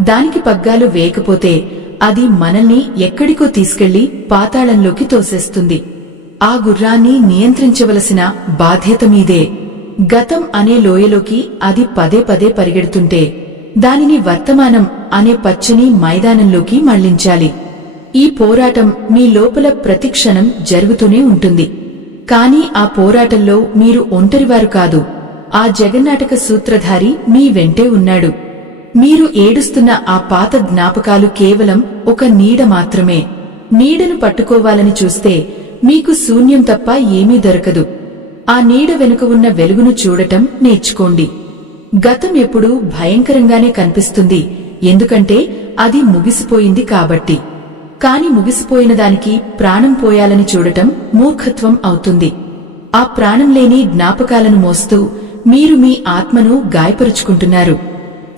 దానికి పగ్గాలు వేయకపోతే అది మనల్ని ఎక్కడికో తీసుకెళ్లి పాతాళంలోకి తోసేస్తుంది. ఆ గుర్రాన్ని నియంత్రించవలసిన బాధ్యత మీదే. గతం అనే లోయలోకి అది పదే పదే పరిగెడుతుంటే దానిని వర్తమానం అనే పచ్చని మైదానంలోకి మళ్లించాలి. ఈ పోరాటం మీ లోపల ప్రతిక్షణం జరుగుతూనే ఉంటుంది. కాని ఆ పోరాటంలో మీరు ఒంటరివారు కాదు. ఆ జగన్నాటక సూత్రధారి మీ వెంటే ఉన్నాడు. మీరు ఏడుస్తున్న ఆ పాత జ్ఞాపకాలు కేవలం ఒక నీడ మాత్రమే. నీడను పట్టుకోవాలని చూస్తే మీకు శూన్యం తప్ప ఏమీ దొరకదు. ఆ నీడ వెనుక ఉన్న వెలుగును చూడటం నేర్చుకోండి. గతం ఎప్పుడూ భయంకరంగానే కనిపిస్తుంది, ఎందుకంటే అది ముగిసిపోయింది కాబట్టి. కాని ముగిసిపోయిన దానికి ప్రాణం పోయాలని చూడటం మూర్ఖత్వం అవుతుంది. ఆ ప్రాణం లేని జ్ఞాపకాలను మోస్తూ మీరు మీ ఆత్మను గాయపరుచుకుంటున్నారు.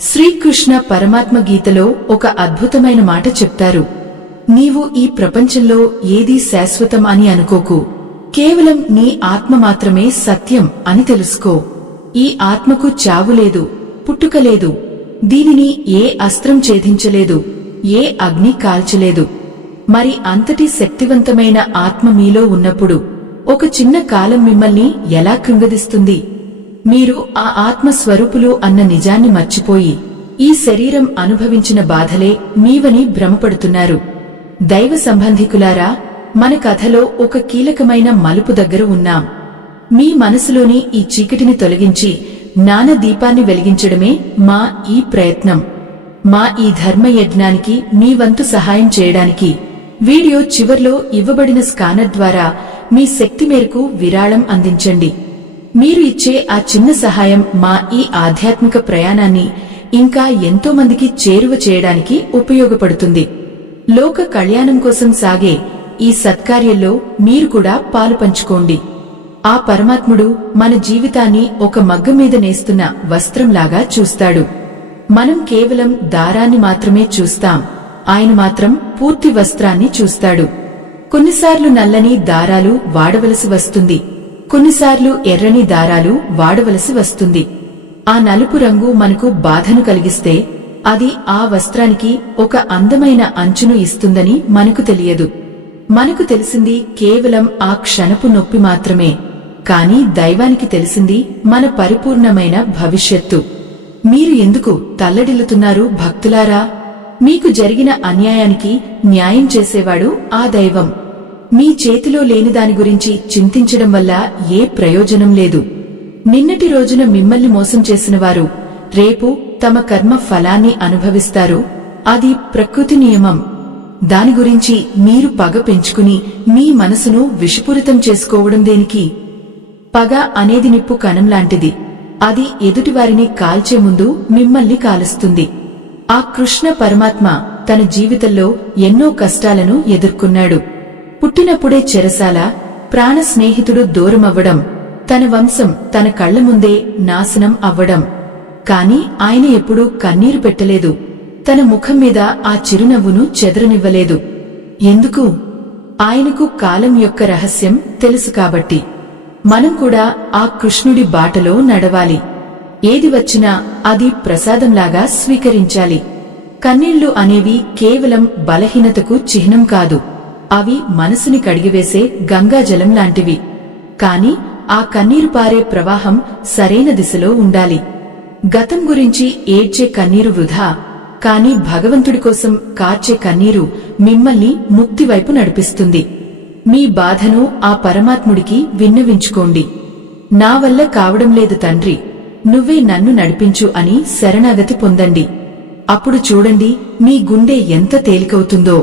శ్రీకృష్ణ పరమాత్మ గీతలో ఒక అద్భుతమైన మాట చెప్తారు. నీవు ఈ ప్రపంచంలో ఏదీ శాశ్వతం అని అనుకోకు, కేవలం నీ ఆత్మ మాత్రమే సత్యం అని తెలుసుకో. ఈ ఆత్మకు చావులేదు, పుట్టుకలేదు. దీనిని ఏ అస్త్రం ఛేదించలేదు, ఏ అగ్ని కాల్చలేదు. మరి అంతటి శక్తివంతమైన ఆత్మ మీలో ఉన్నప్పుడు ఒక చిన్న కాలం మిమ్మల్ని ఎలా కృంగదీస్తుంది? మీరు ఆ ఆత్మస్వరూపులు అన్న నిజాన్ని మర్చిపోయి ఈ శరీరం అనుభవించిన బాధలే మీవని భ్రమపడుతున్నారు. దైవ సంబంధికులారా, మన కథలో ఒక కీలకమైన మలుపు దగ్గర ఉన్నాం. మీ మనసులోని ఈ చీకటిని తొలగించి జ్ఞాన దీపాన్ని వెలిగించడమే మా ఈ ప్రయత్నం. మా ఈ ధర్మయజ్ఞానికి మీ వంతు సహాయం చేయడానికి వీడియో చివర్లో ఇవ్వబడిన స్కానర్ ద్వారా మీ శక్తి మేరకు విరాళం అందించండి. మీరు ఇచ్చే ఆ చిన్న సహాయం మా ఈ ఆధ్యాత్మిక ప్రయాణాన్ని ఇంకా ఎంతో మందికి చేరువ చేయడానికి ఉపయోగపడుతుంది. లోక కళ్యాణం కోసం సాగే ఈ సత్కార్యంలో మీరు కూడా పాలు పంచుకోండి. ఆ పరమాత్ముడు మన జీవితాన్ని ఒక మగ్గం మీద నేస్తున్న వస్త్రంలాగా చూస్తాడు. మనం కేవలం దారాన్ని మాత్రమే చూస్తాం, ఆయన మాత్రం పూర్తి వస్త్రాన్ని చూస్తాడు. కొన్నిసార్లు నల్లని దారాలు వాడవలసి వస్తుంది, కొన్నిసార్లు ఎర్రని దారాలు వాడవలసి వస్తుంది. ఆ నలుపు రంగు మనకు బాధను కలిగిస్తే అది ఆ వస్త్రానికి ఒక అందమైన అంచును ఇస్తుందని మనకు తెలియదు. మనకు తెలిసింది కేవలం ఆ క్షణపు నొప్పి మాత్రమే, కాని దైవానికి తెలిసింది మన పరిపూర్ణమైన భవిష్యత్తు. మీరు ఎందుకు తల్లడిల్లుతున్నారు భక్తులారా? మీకు జరిగిన అన్యాయానికి న్యాయం చేసేవాడు ఆ దైవం. మీ చేతిలో లేని దాని గురించి చింతించడం వల్ల ఏ ప్రయోజనం లేదు. నిన్నటి రోజున మిమ్మల్ని మోసం చేసిన వారు రేపు తమ కర్మ ఫలాన్ని అనుభవిస్తారు. అది ప్రకృతి నియమం. దాని గురించి మీరు పగ పెంచుకుని మీ మనసును విషపూరితం చేసుకోవడం దేనికి? పగ అనేది నిప్పు కణంలాంటిది. అది ఎదుటివారిని కాల్చే ముందు మిమ్మల్ని కాలుస్తుంది. ఆ కృష్ణ పరమాత్మ తన జీవితంలో ఎన్నో కష్టాలను ఎదుర్కొన్నాడు. పుట్టినప్పుడే చెరసాల, ప్రాణ స్నేహితుడు దూరమవ్వడం, తన వంశం తన కళ్ల ముందే నాశనం అవ్వడం. కాని ఆయన ఎప్పుడూ కన్నీరు పెట్టలేదు. తన ముఖం మీద ఆ చిరునవ్వును చెదరనివ్వలేదు. ఎందుకు? ఆయనకు కాలం యొక్క రహస్యం తెలుసు కాబట్టి. మనం కూడా ఆ కృష్ణుడి బాటలో నడవాలి. ఏది వచ్చినా అది ప్రసాదంలాగా స్వీకరించాలి. కన్నీళ్లు అనేవి కేవలం బలహీనతకు చిహ్నం కాదు, అవి మనసుని కడిగివేసే గంగాజలం లాంటివి. కాని ఆ కన్నీరు పారే ప్రవాహం సరైన దిశలో ఉండాలి. గతం గురించి ఏడ్చే కన్నీరు వృధా, కాని భగవంతుడి కోసం కార్చే కన్నీరు మిమ్మల్ని ముక్తివైపు నడిపిస్తుంది. మీ బాధను ఆ పరమాత్ముడికి విన్నవించుకోండి. నా వల్ల కావడం లేదు తండ్రి, నువ్వే నన్ను నడిపించు అని శరణాగతి పొందండి. అప్పుడు చూడండి మీ గుండె ఎంత తేలికవుతుందో.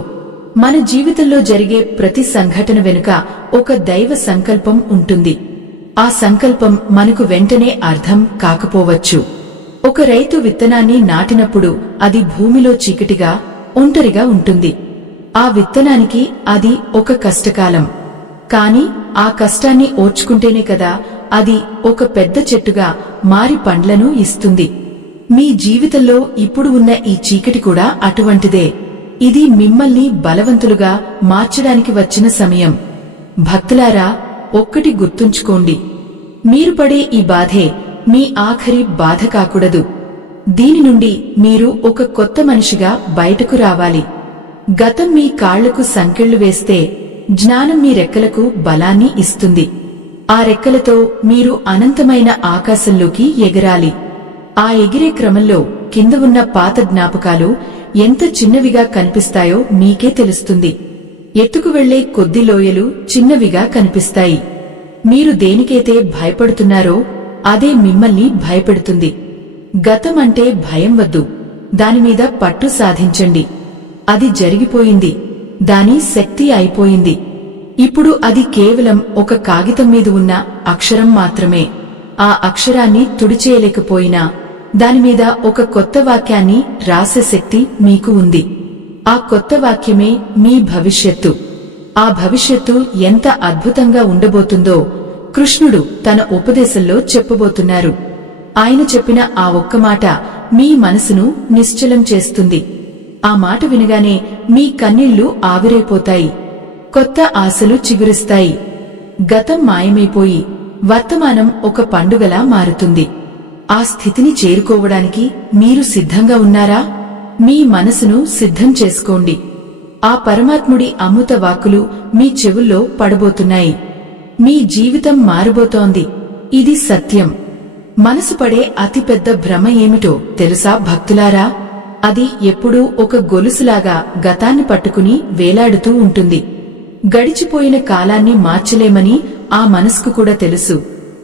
మన జీవితంలో జరిగే ప్రతి సంఘటన వెనుక ఒక దైవ సంకల్పం ఉంటుంది. ఆ సంకల్పం మనకు వెంటనే అర్థం కాకపోవచ్చు. ఒక రైతు విత్తనాన్ని నాటినప్పుడు అది భూమిలో చీకటిగా, ఒంటరిగా ఉంటుంది. ఆ విత్తనానికి అది ఒక కష్టకాలం. కాని ఆ కష్టాన్ని ఓర్చుకుంటేనే కదా అది ఒక పెద్ద చెట్టుగా మారి పండ్లను ఇస్తుంది. మీ జీవితంలో ఇప్పుడు ఉన్న ఈ చీకటి కూడా అటువంటిదే. ఇది మిమ్మల్ని బలవంతులుగా మార్చడానికి వచ్చిన సమయం. భక్తులారా, ఒక్కటి గుర్తుంచుకోండి, మీరు పడే ఈ బాధే మీ ఆఖరి బాధ కాకూడదు. దీని నుండి మీరు ఒక కొత్త మనిషిగా బయటకు రావాలి. గతం మీ కాళ్లకు సంకెళ్లు వేస్తే జ్ఞానం మీ రెక్కలకు బలాన్ని ఇస్తుంది. ఆ రెక్కలతో మీరు అనంతమైన ఆకాశంలోకి ఎగరాలి. ఆ ఎగిరే క్రమంలో కింద ఉన్న పాత జ్ఞాపకాలు ఎంత చిన్నవిగా కనిపిస్తాయో మీకే తెలుస్తుంది. ఎత్తుకు వెళ్లే కొద్ది లోయలు చిన్నవిగా కనిపిస్తాయి. మీరు దేనికైతే భయపడుతున్నారో అదే మిమ్మల్ని భయపెడుతుంది. గతం అంటే భయం వద్దు, దానిమీద పట్టు సాధించండి. అది జరిగిపోయింది. దాని శక్తి అయిపోయింది. ఇప్పుడు అది కేవలం ఒక కాగితం మీద ఉన్న అక్షరం మాత్రమే. ఆ అక్షరాన్ని తుడిచేయలేకపోయినా దానిమీద ఒక కొత్త వాక్యాన్ని రాసే శక్తి మీకు ఉంది. ఆ కొత్త వాక్యమే మీ భవిష్యత్తు. ఆ భవిష్యత్తు ఎంత అద్భుతంగా ఉండబోతుందో కృష్ణుడు తన ఉపదేశంలో చెప్పబోతున్నారు. ఆయన చెప్పిన ఆ ఒక్క మాట మీ మనసును నిశ్చలం చేస్తుంది. ఆ మాట వినగానే మీ కన్నీళ్లు ఆవిరైపోతాయి. కొత్త ఆశలు చిగురిస్తాయి. గతం మాయమైపోయి వర్తమానం ఒక పండుగలా మారుతుంది. ఆ స్థితిని చేరుకోవడానికి మీరు సిద్ధంగా ఉన్నారా? మీ మనసును సిద్ధం చేసుకోండి. ఆ పరమాత్ముడి అమృత వాక్కులు మీ చెవుల్లో పడబోతున్నాయి. మీ జీవితం మారబోతోంది. ఇది సత్యం. మనసు పడే అతిపెద్ద భ్రమ ఏమిటో తెలుసా భక్తులారా? అది ఎప్పుడూ ఒక గొలుసులాగా గతాన్ని పట్టుకుని వేలాడుతూ ఉంటుంది. గడిచిపోయిన కాలాన్ని మార్చలేమని ఆ మనసుకు కూడా తెలుసు.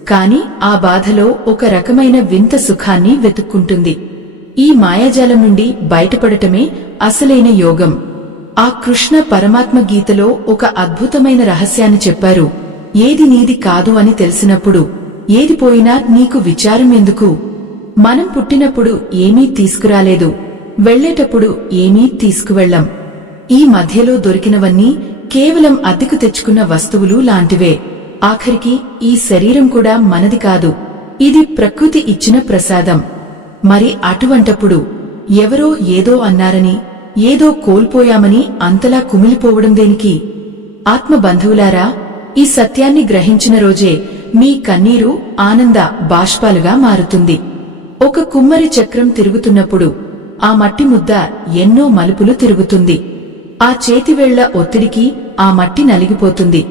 కాని ఆ బాధలో ఒక రకమైన వింత సుఖాన్ని వెతుక్కుంటుంది. ఈ మాయాజాలం నుండి బయటపడటమే అసలైన యోగం. ఆ కృష్ణ పరమాత్మ గీతలో ఒక అద్భుతమైన రహస్యాన్ని చెప్పారు. ఏది నీది కాదు అని తెలిసినప్పుడు ఏది పోయినా నీకు విచారం ఎందుకు? మనం పుట్టినప్పుడు ఏమీ తీసుకురాలేదు, వెళ్లేటప్పుడు ఏమీ తీసుకువెళ్లం. ఈ మధ్యలో దొరికినవన్నీ కేవలం అద్దెకు తెచ్చుకున్న వస్తువులు లాంటివే. ఆఖరికి ఈ శరీరం కూడా మనది కాదు. ఇది ప్రకృతి ఇచ్చిన ప్రసాదం. మరి అటువంటప్పుడు ఎవరో ఏదో అన్నారని, ఏదో కోల్పోయామని అంతలా కుమిలిపోవడం దేనికి? ఆత్మబంధువులారా, ఈ సత్యాన్ని గ్రహించిన రోజే మీ కన్నీరు ఆనంద బాష్పాలుగా మారుతుంది. ఒక కుమ్మరి చక్రం తిరుగుతున్నప్పుడు ఆ మట్టి ముద్ద ఎన్నో మలుపులు తిరుగుతుంది. ఆ చేతివేళ్ల ఒత్తిడికి ఆ మట్టి నలిగిపోతుంది.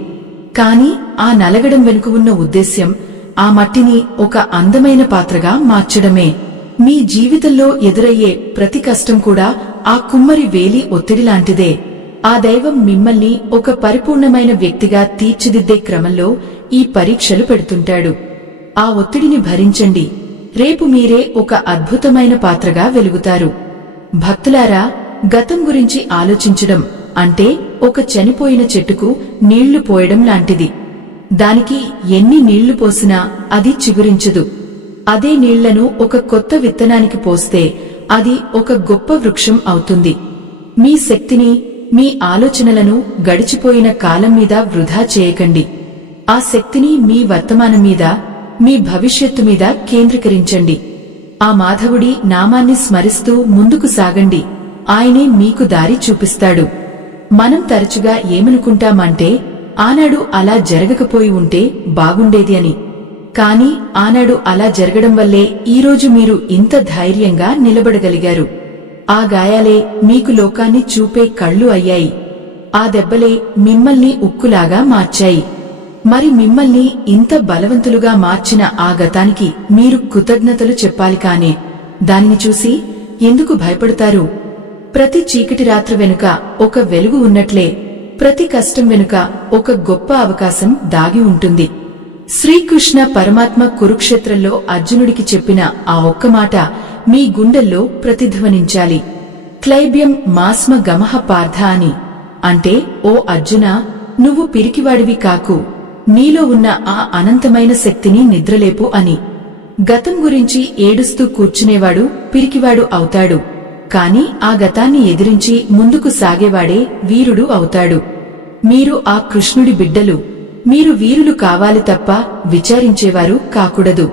కాని ఆ నలగడం వెనుక ఉన్న ఉద్దేశ్యం ఆ మట్టిని ఒక అందమైన పాత్రగా మార్చడమే. మీ జీవితంలో ఎదురయ్యే ప్రతి కష్టం కూడా ఆ కుమ్మరి వేలి ఒత్తిడిలాంటిదే. ఆ దైవం మిమ్మల్ని ఒక పరిపూర్ణమైన వ్యక్తిగా తీర్చిదిద్దే క్రమంలో ఈ పరీక్షలు పెడుతుంటాడు. ఆ ఒత్తిడిని భరించండి. రేపు మీరే ఒక అద్భుతమైన పాత్రగా వెలుగుతారు. భక్తులారా, గతం గురించి ఆలోచించడం అంటే ఒక చనిపోయిన చెట్టుకు నీళ్లు పోయడం లాంటిది. దానికి ఎన్ని నీళ్లు పోసినా అది చిగురించదు. అదే నీళ్లను ఒక కొత్త విత్తనానికి పోస్తే అది ఒక గొప్ప వృక్షం అవుతుంది. మీ శక్తిని, మీ ఆలోచనలను గడిచిపోయిన కాలం మీద వృధా చేయకండి. ఆ శక్తిని మీ వర్తమానం మీద, మీ భవిష్యత్తు మీద కేంద్రీకరించండి. ఆ మాధవుడి నామాన్ని స్మరిస్తూ ముందుకు సాగండి. ఆయనే మీకు దారి చూపిస్తాడు. మనం తరచుగా ఏమనుకుంటామంటే, ఆనాడు అలా జరగకపోయి ఉంటే బాగుండేది అని. కాని ఆనాడు అలా జరగడం వల్లే ఈరోజు మీరు ఇంత ధైర్యంగా నిలబడగలిగారు. ఆ గాయాలే మీకు లోకాన్ని చూపే కళ్ళు అయ్యాయి. ఆ దెబ్బలే మిమ్మల్ని ఉక్కులాగా మార్చాయి. మరి మిమ్మల్ని ఇంత బలవంతులుగా మార్చిన ఆ గతానికి మీరు కృతజ్ఞతలు చెప్పాలి. కానే దానిని చూసి ఎందుకు భయపడతారు? ప్రతి చీకటి రాత్రి వెనుక ఒక వెలుగు ఉన్నట్లే ప్రతి కష్టం వెనుక ఒక గొప్ప అవకాశం దాగి ఉంటుంది. శ్రీకృష్ణ పరమాత్మ కురుక్షేత్రంలో అర్జునుడికి చెప్పిన ఆ ఒక్క మాట మీ గుండెల్లో ప్రతిధ్వనించాలి. క్లైబ్యం మాస్మ గమః పార్థ అని. అంటే, ఓ అర్జునా, నువ్వు పిరికివాడివి కాకు, నీలో ఉన్న ఆ అనంతమైన శక్తిని నిద్రలేపు అని. గతం గురించి ఏడుస్తూ కూర్చునేవాడు పిరికివాడు అవుతాడు. కాని ఆ గతాన్ని ఎదిరించి ముందుకు సాగేవాడే వీరుడు అవుతాడు. మీరు ఆ కృష్ణుడి బిడ్డలు. మీరు వీరులు కావాలి తప్ప విచారించేవారు కాకూడదు.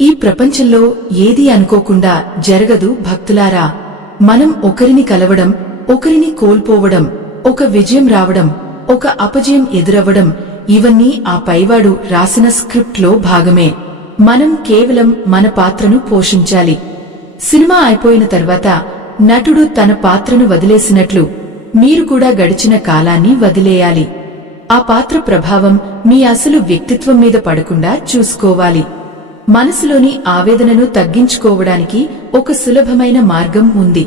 ఈ ప్రపంచంలో ఏదీ అనుకోకుండా జరగదు భక్తులారా. మనం ఒకరిని కలవడం, ఒకరిని కోల్పోవడం, ఒక విజయం రావడం, ఒక అపజయం ఎదురవ్వడం, ఇవన్నీ ఆ పైవాడు రాసిన స్క్రిప్ట్లో భాగమే. మనం కేవలం మన పాత్రను పోషించాలి. సినిమా అయిపోయిన తర్వాత నటుడు తన పాత్రను వదిలేసినట్లు మీరు కూడా గడిచిన కాలాన్ని వదిలేయాలి. ఆ పాత్ర ప్రభావం మీ అసలు వ్యక్తిత్వం మీద పడకుండా చూసుకోవాలి. మనసులోని ఆవేదనను తగ్గించుకోవడానికి ఒక సులభమైన మార్గం ఉంది.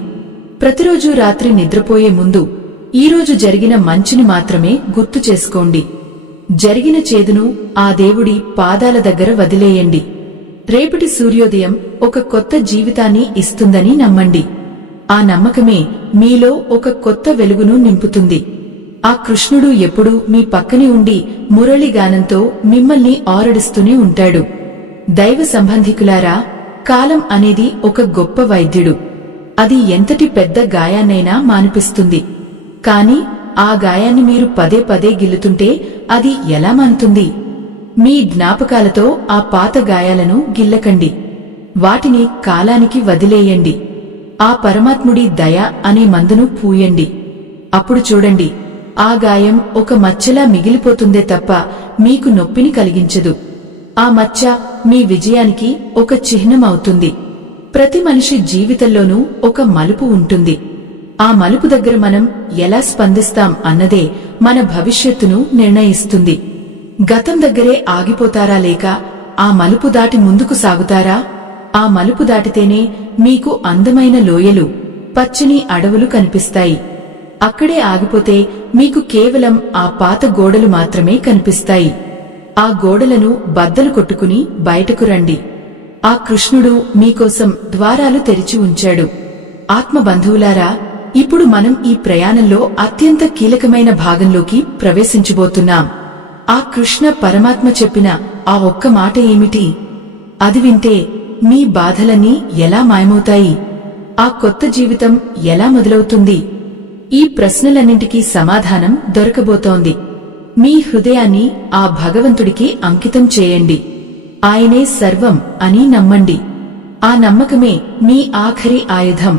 ప్రతిరోజు రాత్రి నిద్రపోయే ముందు ఈరోజు జరిగిన మంచిని మాత్రమే గుర్తు చేసుకోండి. జరిగిన చేదును ఆ దేవుడి పాదాల దగ్గర వదిలేయండి. రేపటి సూర్యోదయం ఒక కొత్త జీవితాన్ని ఇస్తుందని నమ్మండి. ఆ నమ్మకమే మీలో ఒక కొత్త వెలుగును నింపుతుంది. ఆ కృష్ణుడు ఎప్పుడూ మీ పక్కనే ఉండి మురళిగానంతో మిమ్మల్ని ఆరడిస్తూనే ఉంటాడు. దైవ సంబంధికులారా, కాలం అనేది ఒక గొప్ప వైద్యుడు. అది ఎంతటి పెద్ద గాయాన్నైనా మాన్పిస్తుంది. కాని ఆ గాయాన్ని మీరు పదే పదే గిల్లుతుంటే అది ఎలా మానుతుంది? మీ జ్ఞాపకాలతో ఆ పాత గాయాలను గిల్లకండి. వాటిని కాలానికి వదిలేయండి. ఆ పరమాత్ముడి దయ అనే మందును పూయండి. అప్పుడు చూడండి, ఆ గాయం ఒక మచ్చలా మిగిలిపోతుందే తప్ప మీకు నొప్పిని కలిగించదు. ఆ మచ్చ మీ విజయానికి ఒక చిహ్నం అవుతుంది. ప్రతి మనిషి జీవితంలోనూ ఒక మలుపు ఉంటుంది. ఆ మలుపు దగ్గర మనం ఎలా స్పందిస్తాం అన్నదే మన భవిష్యత్తును నిర్ణయిస్తుంది. గతం దగ్గరే ఆగిపోతారా, లేక ఆ మలుపు దాటి ముందుకు సాగుతారా? ఆ మలుపు దాటితేనే మీకు అందమైన లోయలు, పచ్చని అడవులు కనిపిస్తాయి. అక్కడే ఆగిపోతే మీకు కేవలం ఆ పాత గోడలు మాత్రమే కనిపిస్తాయి. ఆ గోడలను బద్దలు కొట్టుకుని బయటకు రండి. ఆ కృష్ణుడు మీకోసం ద్వారాలు తెరిచి ఉంచాడు. ఆత్మబంధువులారా, ఇప్పుడు మనం ఈ ప్రయాణంలో అత్యంత కీలకమైన భాగంలోకి ప్రవేశించబోతున్నాం. ఆ కృష్ణ పరమాత్మ చెప్పిన ఆ ఒక్క మాట ఏమిటి? అది వింటే మీ బాధలన్నీ ఎలా మాయమవుతాయి? ఆ కొత్త జీవితం ఎలా మొదలవుతుంది? ఈ ప్రశ్నలన్నింటికీ సమాధానం దొరకబోతోంది. మీ హృదయాన్ని ఆ భగవంతుడికి అంకితం చేయండి. ఆయనే సర్వం అని నమ్మండి. ఆ నమ్మకమే మీ ఆఖరి ఆయుధం.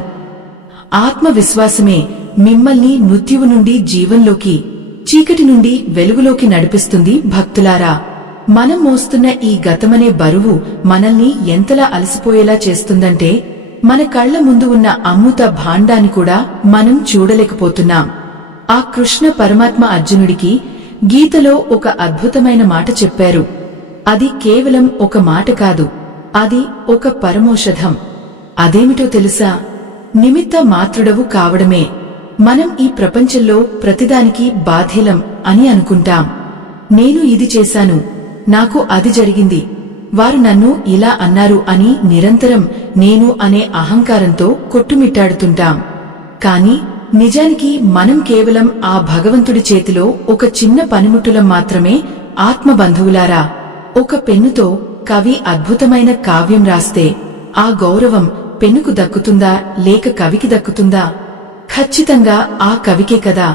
ఆత్మవిశ్వాసమే మిమ్మల్ని మృత్యువు నుండి జీవంలోకి, చీకటి నుండి వెలుగులోకి నడిపిస్తుంది. భక్తులారా, మనం మోస్తున్న ఈ గతమనే బరువు మనల్ని ఎంతలా అలసిపోయేలా చేస్తుందంటే మన కళ్ల ముందు ఉన్న అమృత భాండాన్ని కూడా మనం చూడలేకపోతున్నాం. ఆ కృష్ణ పరమాత్మ అర్జునుడికి గీతలో ఒక అద్భుతమైన మాట చెప్పారు. అది కేవలం ఒక మాట కాదు, అది ఒక పరమౌషధం. అదేమిటో తెలుసా? నిమిత్త మాత్రుడవు కావడమే. మనం ఈ ప్రపంచంలో ప్రతిదానికి బాధ్యులం అని అనుకుంటాం. నేను ఇది చేశాను, నాకు అది జరిగింది, వారు నన్ను ఇలా అన్నారు అని నిరంతరం నేను అనే అహంకారంతో కొట్టుమిట్టాడుతుంటాం. కాని నిజానికి మనం కేవలం ఆ భగవంతుడి చేతిలో ఒక చిన్న పనిముట్టులం మాత్రమే. ఆత్మబంధువులారా, ఒక పెన్నుతో కవి అద్భుతమైన కావ్యం రాస్తే ఆ గౌరవం పెన్నుకు దక్కుతుందా, లేక కవికి దక్కుతుందా? ఖచ్చితంగా ఆ కవికే కదా.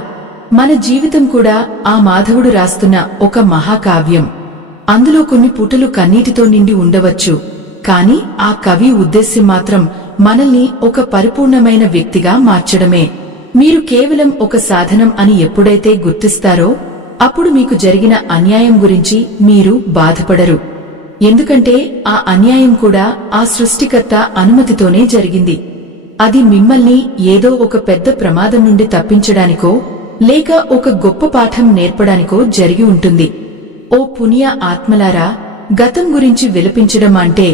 మన జీవితం కూడా ఆ మాధవుడు రాస్తున్న ఒక మహాకావ్యం. అందులో కొన్ని పుటలు కన్నీటితో నిండి ఉండవచ్చు, కాని ఆ కవి ఉద్దేశ్యం మాత్రం మనల్ని ఒక పరిపూర్ణమైన వ్యక్తిగా మార్చడమే. మీరు కేవలం ఒక సాధనం అని ఎప్పుడైతే గుర్తిస్తారో అప్పుడు మీకు జరిగిన అన్యాయం గురించి మీరు బాధపడరు. ఎందుకంటే ఆ అన్యాయం కూడా ఆ సృష్టికర్త అనుమతితోనే జరిగింది. అది మిమ్మల్ని ఏదో ఒక పెద్ద ప్రమాదం నుండి తప్పించడానికో లేక ఒక గొప్ప పాఠం నేర్పడానికో జరిగి ఉంటుంది. ఓ పుణ్య ఆత్మలారా, గతం గురించి విలపించడం అంటే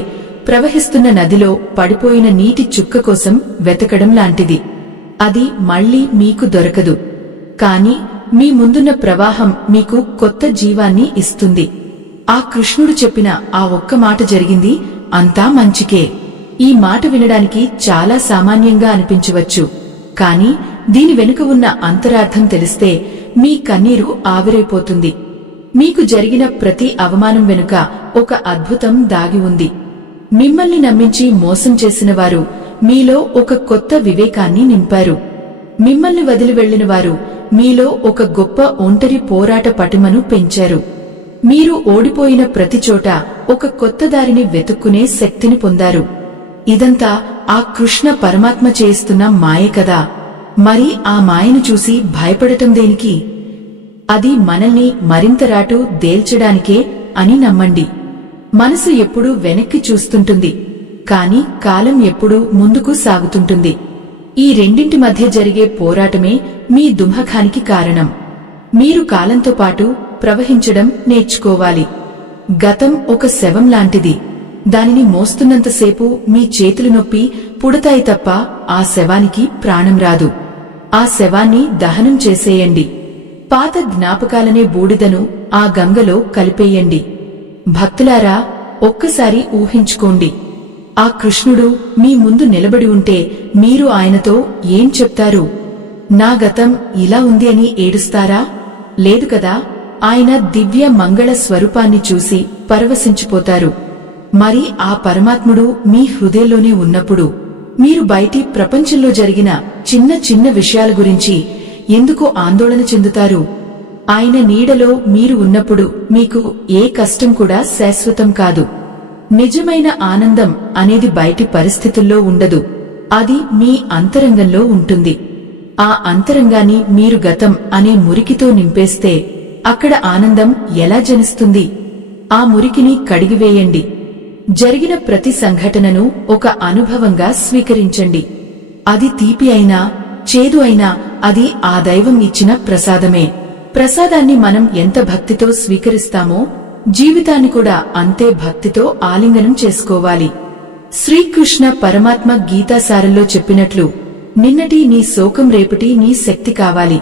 ప్రవహిస్తున్న నదిలో పడిపోయిన నీటి చుక్క కోసం వెతకడం లాంటిది. అది మళ్లీ మీకు దొరకదు. కాని మీ ముందున్న ప్రవాహం మీకు కొత్త జీవాన్ని ఇస్తుంది. ఆ కృష్ణుడు చెప్పిన ఆ ఒక్క మాట జరిగింది అంతా మంచికే. ఈ మాట వినడానికి చాలా సామాన్యంగా అనిపించవచ్చు, కాని దీని వెనుక ఉన్న అంతరార్థం తెలిస్తే మీ కన్నీరు ఆవిరైపోతుంది. మీకు జరిగిన ప్రతి అవమానం వెనుక ఒక అద్భుతం దాగి ఉంది. మిమ్మల్ని నమ్మించి మోసం చేసిన వారు మీలో ఒక కొత్త వివేకాన్ని నింపారు. మిమ్మల్ని వదిలి వెళ్లిన వారు మీలో ఒక గొప్ప ఒంటరి పోరాట పటిమను పెంచారు. మీరు ఓడిపోయిన ప్రతి చోట ఒక కొత్త దారిని వెతుక్కునే శక్తిని పొందారు. ఇదంతా ఆ కృష్ణ పరమాత్మ చేస్తున్న మాయ కదా. మరి ఆ మాయను చూసి భయపడటం దేనికి? అది మనల్ని మరింత రాటు దేల్చడానికే అని నమ్మండి. మనసు ఎప్పుడూ వెనక్కి చూస్తుంటుంది, కాని కాలం ఎప్పుడూ ముందుకు సాగుతుంటుంది. ఈ రెండింటి మధ్య జరిగే పోరాటమే మీ దుఃఖానికి కారణం. మీరు కాలంతో పాటు ప్రవహించడం నేర్చుకోవాలి. గతం ఒక శవం లాంటిది. దానిని మోస్తున్నంతసేపు మీ చేతులు నొప్పి పుడతాయి తప్ప ఆ శవానికి ప్రాణం రాదు. ఆ శవాన్ని దహనం చేసేయండి. పాత జ్ఞాపకాలనే బూడిదను ఆ గంగలో కలిపేయండి. భక్తులారా, ఒక్కసారి ఊహించుకోండి. ఆ కృష్ణుడు మీ ముందు నిలబడి ఉంటే మీరు ఆయనతో ఏం చెప్తారు? నా గతం ఇలా ఉంది అని ఏడుస్తారా? లేదు కదా. ఆయన దివ్య మంగళ స్వరూపాన్ని చూసి పరవశించిపోతారు. మరి ఆ పరమాత్ముడు మీ హృదయంలోనే ఉన్నప్పుడు మీరు బయటి ప్రపంచంలో జరిగిన చిన్న చిన్న విషయాల గురించి ఎందుకు ఆందోళన చెందుతారు? ఆయన నీడలో మీరు ఉన్నప్పుడు మీకు ఏ కష్టం కూడా శాశ్వతం కాదు. నిజమైన ఆనందం అనేది బయటి పరిస్థితుల్లో ఉండదు. అది మీ అంతరంగంలో ఉంటుంది. ఆ అంతరంగాన్ని మీరు గతం అనే మురికితో నింపేస్తే అక్కడ ఆనందం ఎలా జనిస్తుంది? ఆ మురికిని కడిగివేయండి. జరిగిన ప్రతి సంఘటనను ఒక అనుభవంగా స్వీకరించండి. అది తీపి అయినా చేదు అయినా అది ఆ దైవం ఇచ్చిన ప్రసాదమే. ప్రసాదాన్ని మనం ఎంత భక్తితో స్వీకరిస్తామో జీవితాన్ని కూడా అంతే భక్తితో ఆలింగనం చేసుకోవాలి. శ్రీకృష్ణ పరమాత్మ గీతాసారంలో చెప్పినట్లు, నిన్నటి నీ శోకం రేపటి నీ శక్తి కావాలి.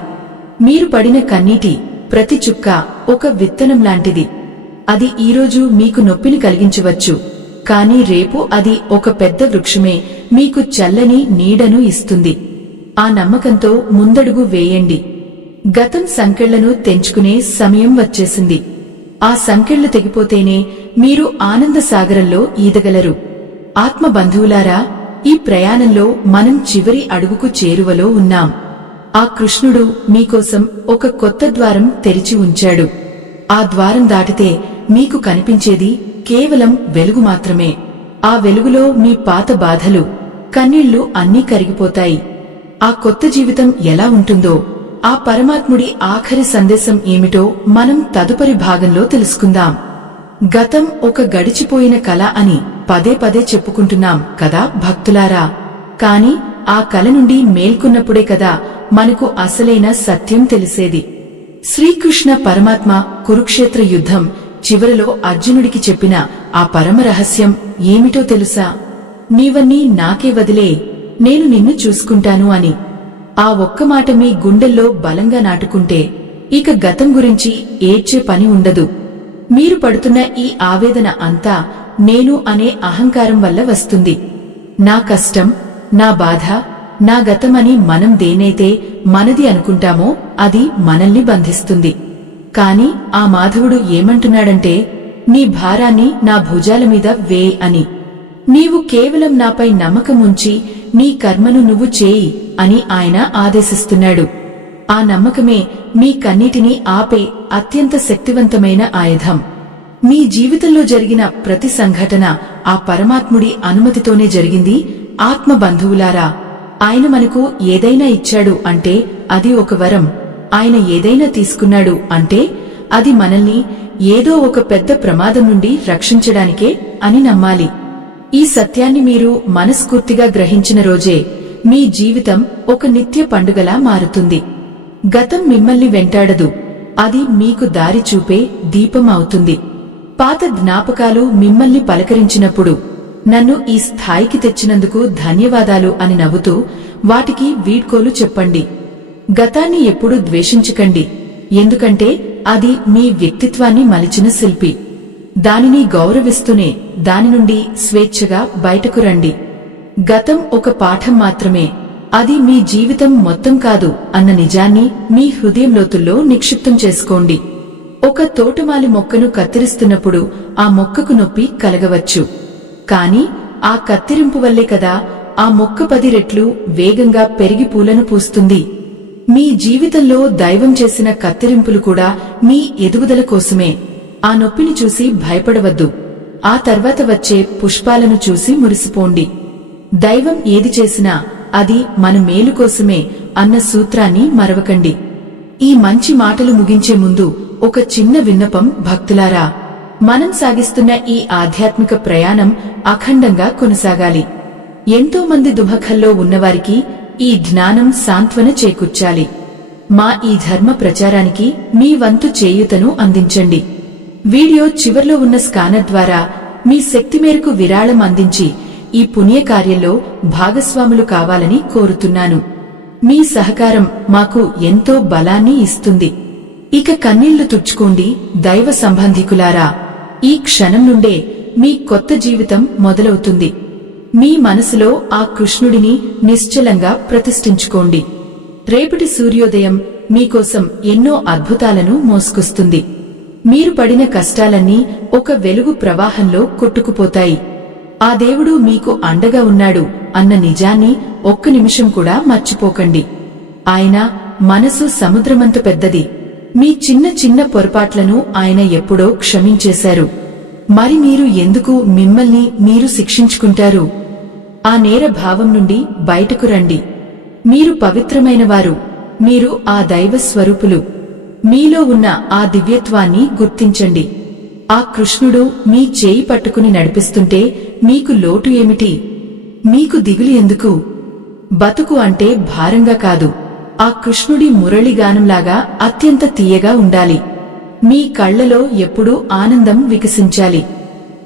మీరు పడిన కన్నీటి ప్రతి చుక్క ఒక విత్తనం లాంటిది. అది ఈరోజు మీకు నొప్పిని కలిగించవచ్చు, కానీ రేపు అది ఒక పెద్ద వృక్షమే మీకు చల్లని నీడను ఇస్తుంది. ఆ నమ్మకంతో ముందడుగు వేయండి. గతం సంకెళ్లను తెంచుకునే సమయం వచ్చేసింది. ఆ సంకెళ్లు తెగిపోతేనే మీరు ఆనంద సాగరంలో ఈదగలరు. ఆత్మ బంధువులారా, ఈ ప్రయాణంలో మనం చివరి అడుగుకు చేరువలో ఉన్నాం. ఆ కృష్ణుడు మీకోసం ఒక కొత్త ద్వారం తెరిచి ఉంచాడు. ఆ ద్వారం దాటితే మీకు కనిపించేది కేవలం వెలుగు మాత్రమే. ఆ వెలుగులో మీ పాత బాధలు, కన్నీళ్లు అన్నీ కరిగిపోతాయి. ఆ కొత్త జీవితం ఎలా ఉంటుందో, ఆ పరమాత్ముడి ఆఖరి సందేశం ఏమిటో మనం తదుపరి భాగంలో తెలుసుకుందాం. గతం ఒక గడిచిపోయిన కల అని పదే పదే చెప్పుకుంటున్నాం కదా భక్తులారా. కాని ఆ కల నుండి మేల్కొన్నప్పుడే కదా మనకు అసలైన సత్యం తెలిసేది. శ్రీకృష్ణ పరమాత్మ కురుక్షేత్ర యుద్ధం చివరిలో అర్జునుడికి చెప్పిన ఆ పరమ రహస్యం ఏమిటో తెలుసా? నీవన్నీ నాకే వదిలే, నేను నిన్ను చూసుకుంటాను అని. ఆ ఒక్క మాట మీ గుండెల్లో బలంగా నాటుకుంటే ఇక గతం గురించి ఏడ్చే పని ఉండదు. మీరు పడుతున్న ఈ ఆవేదన అంతా నేను అనే అహంకారం వల్ల వస్తుంది. నా కష్టం, నా బాధ, నా గతమని మనం దేనైతే మనది అనుకుంటామో అది మనల్ని బంధిస్తుంది. కాని ఆ మాధవుడు ఏమంటున్నాడంటే, నీ భారాన్ని నా భుజాల మీద వేయ్ అని. నీవు కేవలం నాపై నమ్మకముంచి నీ కర్మను నువ్వు చేయి అని ఆయన ఆదేశిస్తున్నాడు. ఆ నమ్మకమే మీ కన్నిటిని ఆపే అత్యంత శక్తివంతమైన ఆయుధం. మీ జీవితంలో జరిగిన ప్రతి సంఘటన ఆ పరమాత్ముడి అనుమతితోనే జరిగింది. ఆత్మ బంధువులారా, ఆయన మనకు ఏదైనా ఇచ్చాడు అంటే అది ఒక వరం. ఆయన ఏదైనా తీసుకున్నాడు అంటే అది మనల్ని ఏదో ఒక పెద్ద ప్రమాదం నుండి రక్షించడానికే అని నమ్మాలి. ఈ సత్యాన్ని మీరు మనస్ఫూర్తిగా గ్రహించిన రోజే మీ జీవితం ఒక నిత్య పండుగలా మారుతుంది. గతం మిమ్మల్ని వెంటాడదు, అది మీకు దారి చూపే దీపం అవుతుంది. పాత జ్ఞాపకాలు మిమ్మల్ని పలకరించినప్పుడు నన్ను ఈ స్థాయికి తెచ్చినందుకు ధన్యవాదాలు అని నవ్వుతూ వాటికి వీడ్కోలు చెప్పండి. గతాన్ని ఎప్పుడూ ద్వేషించకండి, ఎందుకంటే అది మీ వ్యక్తిత్వాన్ని మలిచిన శిల్పి. దానిని గౌరవిస్తూనే దాని నుండి స్వేచ్ఛగా బయటకు రండి. గతం ఒక పాఠం మాత్రమే, అది మీ జీవితం మొత్తం కాదు అన్న నిజాన్ని మీ హృదయం లోతుల్లో నిక్షిప్తం చేసుకోండి. ఒక తోటమాలి మొక్కను కత్తిరిస్తున్నప్పుడు ఆ మొక్కకు నొప్పి కలగవచ్చు, కాని ఆ కత్తిరింపు వల్లే కదా ఆ మొక్క 10 రెట్లు వేగంగా పెరిగి పూలను పూస్తుంది. మీ జీవితంలో దైవం చేసిన కత్తిరింపులు కూడా మీ ఎదుగుదల కోసమే. ఆ నొప్పిని చూసి భయపడవద్దు, ఆ తర్వాత వచ్చే పుష్పాలను చూసి మురిసిపోండి. దైవం ఏది చేసినా అది మన మేలు కోసమే అన్న సూత్రాన్ని మరవకండి. ఈ మంచి మాటలు ముగించే ముందు ఒక చిన్న విన్నపం భక్తులారా, మనం సాగిస్తున్న ఈ ఆధ్యాత్మిక ప్రయాణం అఖండంగా కొనసాగాలి. ఎంతో మంది దుఃఖంలో ఉన్నవారికి ఈ జ్ఞానం సాంత్వన చేకూర్చాలి. మా ఈ ధర్మ ప్రచారానికి మీ వంతు చేయూతను అందించండి. వీడియో చివర్లో ఉన్న స్కానర్ ద్వారా మీ శక్తి మేరకు విరాళం అందించి ఈ పుణ్యకార్యంలో భాగస్వాములు కావాలని కోరుతున్నాను. మీ సహకారం మాకు ఎంతో బలాన్ని ఇస్తుంది. ఇక కన్నీళ్లు తుడుచుకోండి దైవ సంబంధికులారా. ఈ క్షణం నుండే మీ కొత్త జీవితం మొదలవుతుంది. మీ మనసులో ఆ కృష్ణుడిని నిశ్చలంగా ప్రతిష్ఠించుకోండి. రేపటి సూర్యోదయం మీకోసం ఎన్నో అద్భుతాలను మోసుకొస్తుంది. మీరు పడిన కష్టాలన్నీ ఒక వెలుగు ప్రవాహంలో కొట్టుకుపోతాయి. ఆ దేవుడు మీకు అండగా ఉన్నాడు అన్న నిజాన్ని ఒక్క నిమిషం కూడా మర్చిపోకండి. ఆయన మనసు సముద్రమంత పెద్దది. మీ చిన్న చిన్న పొరపాట్లను ఆయన ఎప్పుడో క్షమించేశారు. మరి మీరు ఎందుకు మిమ్మల్ని మీరు శిక్షించుకుంటారు? ఆ నేర భావం నుండి బయటకు రండి. మీరు పవిత్రమైనవారు. మీరు ఆ దైవ స్వరూపులు. మీలో ఉన్న ఆ దివ్యత్వాన్ని గుర్తించండి. ఆ కృష్ణుడు మీ చేయి పట్టుకుని నడిపిస్తుంటే మీకు లోటు ఏమిటి? మీకు దిగులు ఎందుకు? బతుకు అంటే భారంగా కాదు, ఆ కృష్ణుడి మురళిగానంలాగా అత్యంత తీయగా ఉండాలి. మీ కళ్లలో ఎప్పుడూ ఆనందం వికసించాలి.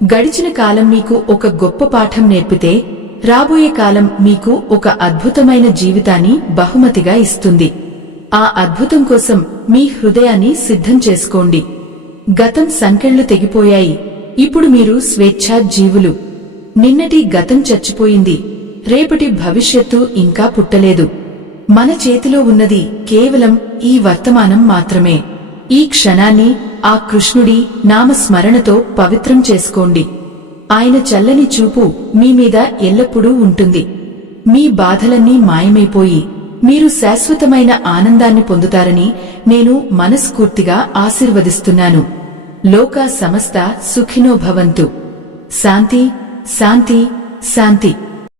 గడిచిన కాలం మీకు ఒక గొప్ప పాఠం నేర్పితే రాబోయే కాలం మీకు ఒక అద్భుతమైన జీవితాన్ని బహుమతిగా ఇస్తుంది. ఆ అద్భుతం కోసం మీ హృదయాన్ని సిద్ధం చేసుకోండి. గతం సంకెళ్లు తెగిపోయాయి. ఇప్పుడు మీరు స్వేచ్ఛా జీవులు. నిన్నటి గతం చచ్చిపోయింది. రేపటి భవిష్యత్తు ఇంకా పుట్టలేదు. మన చేతిలో ఉన్నది కేవలం ఈ వర్తమానం మాత్రమే. ఈ క్షణాన్ని ఆ కృష్ణుడి నామస్మరణతో పవిత్రం చేసుకోండి. ఆయన చల్లని చూపు మీ మీద ఎల్లప్పుడూ ఉంటుంది. మీ బాధలన్నీ మాయమైపోయి మీరు శాశ్వతమైన ఆనందాన్ని పొందుతారని నేను మనస్ఫూర్తిగా ఆశీర్వదిస్తున్నాను. లోకా సమస్త సుఖినో భవంతు. శాంతి శాంతి శాంతి.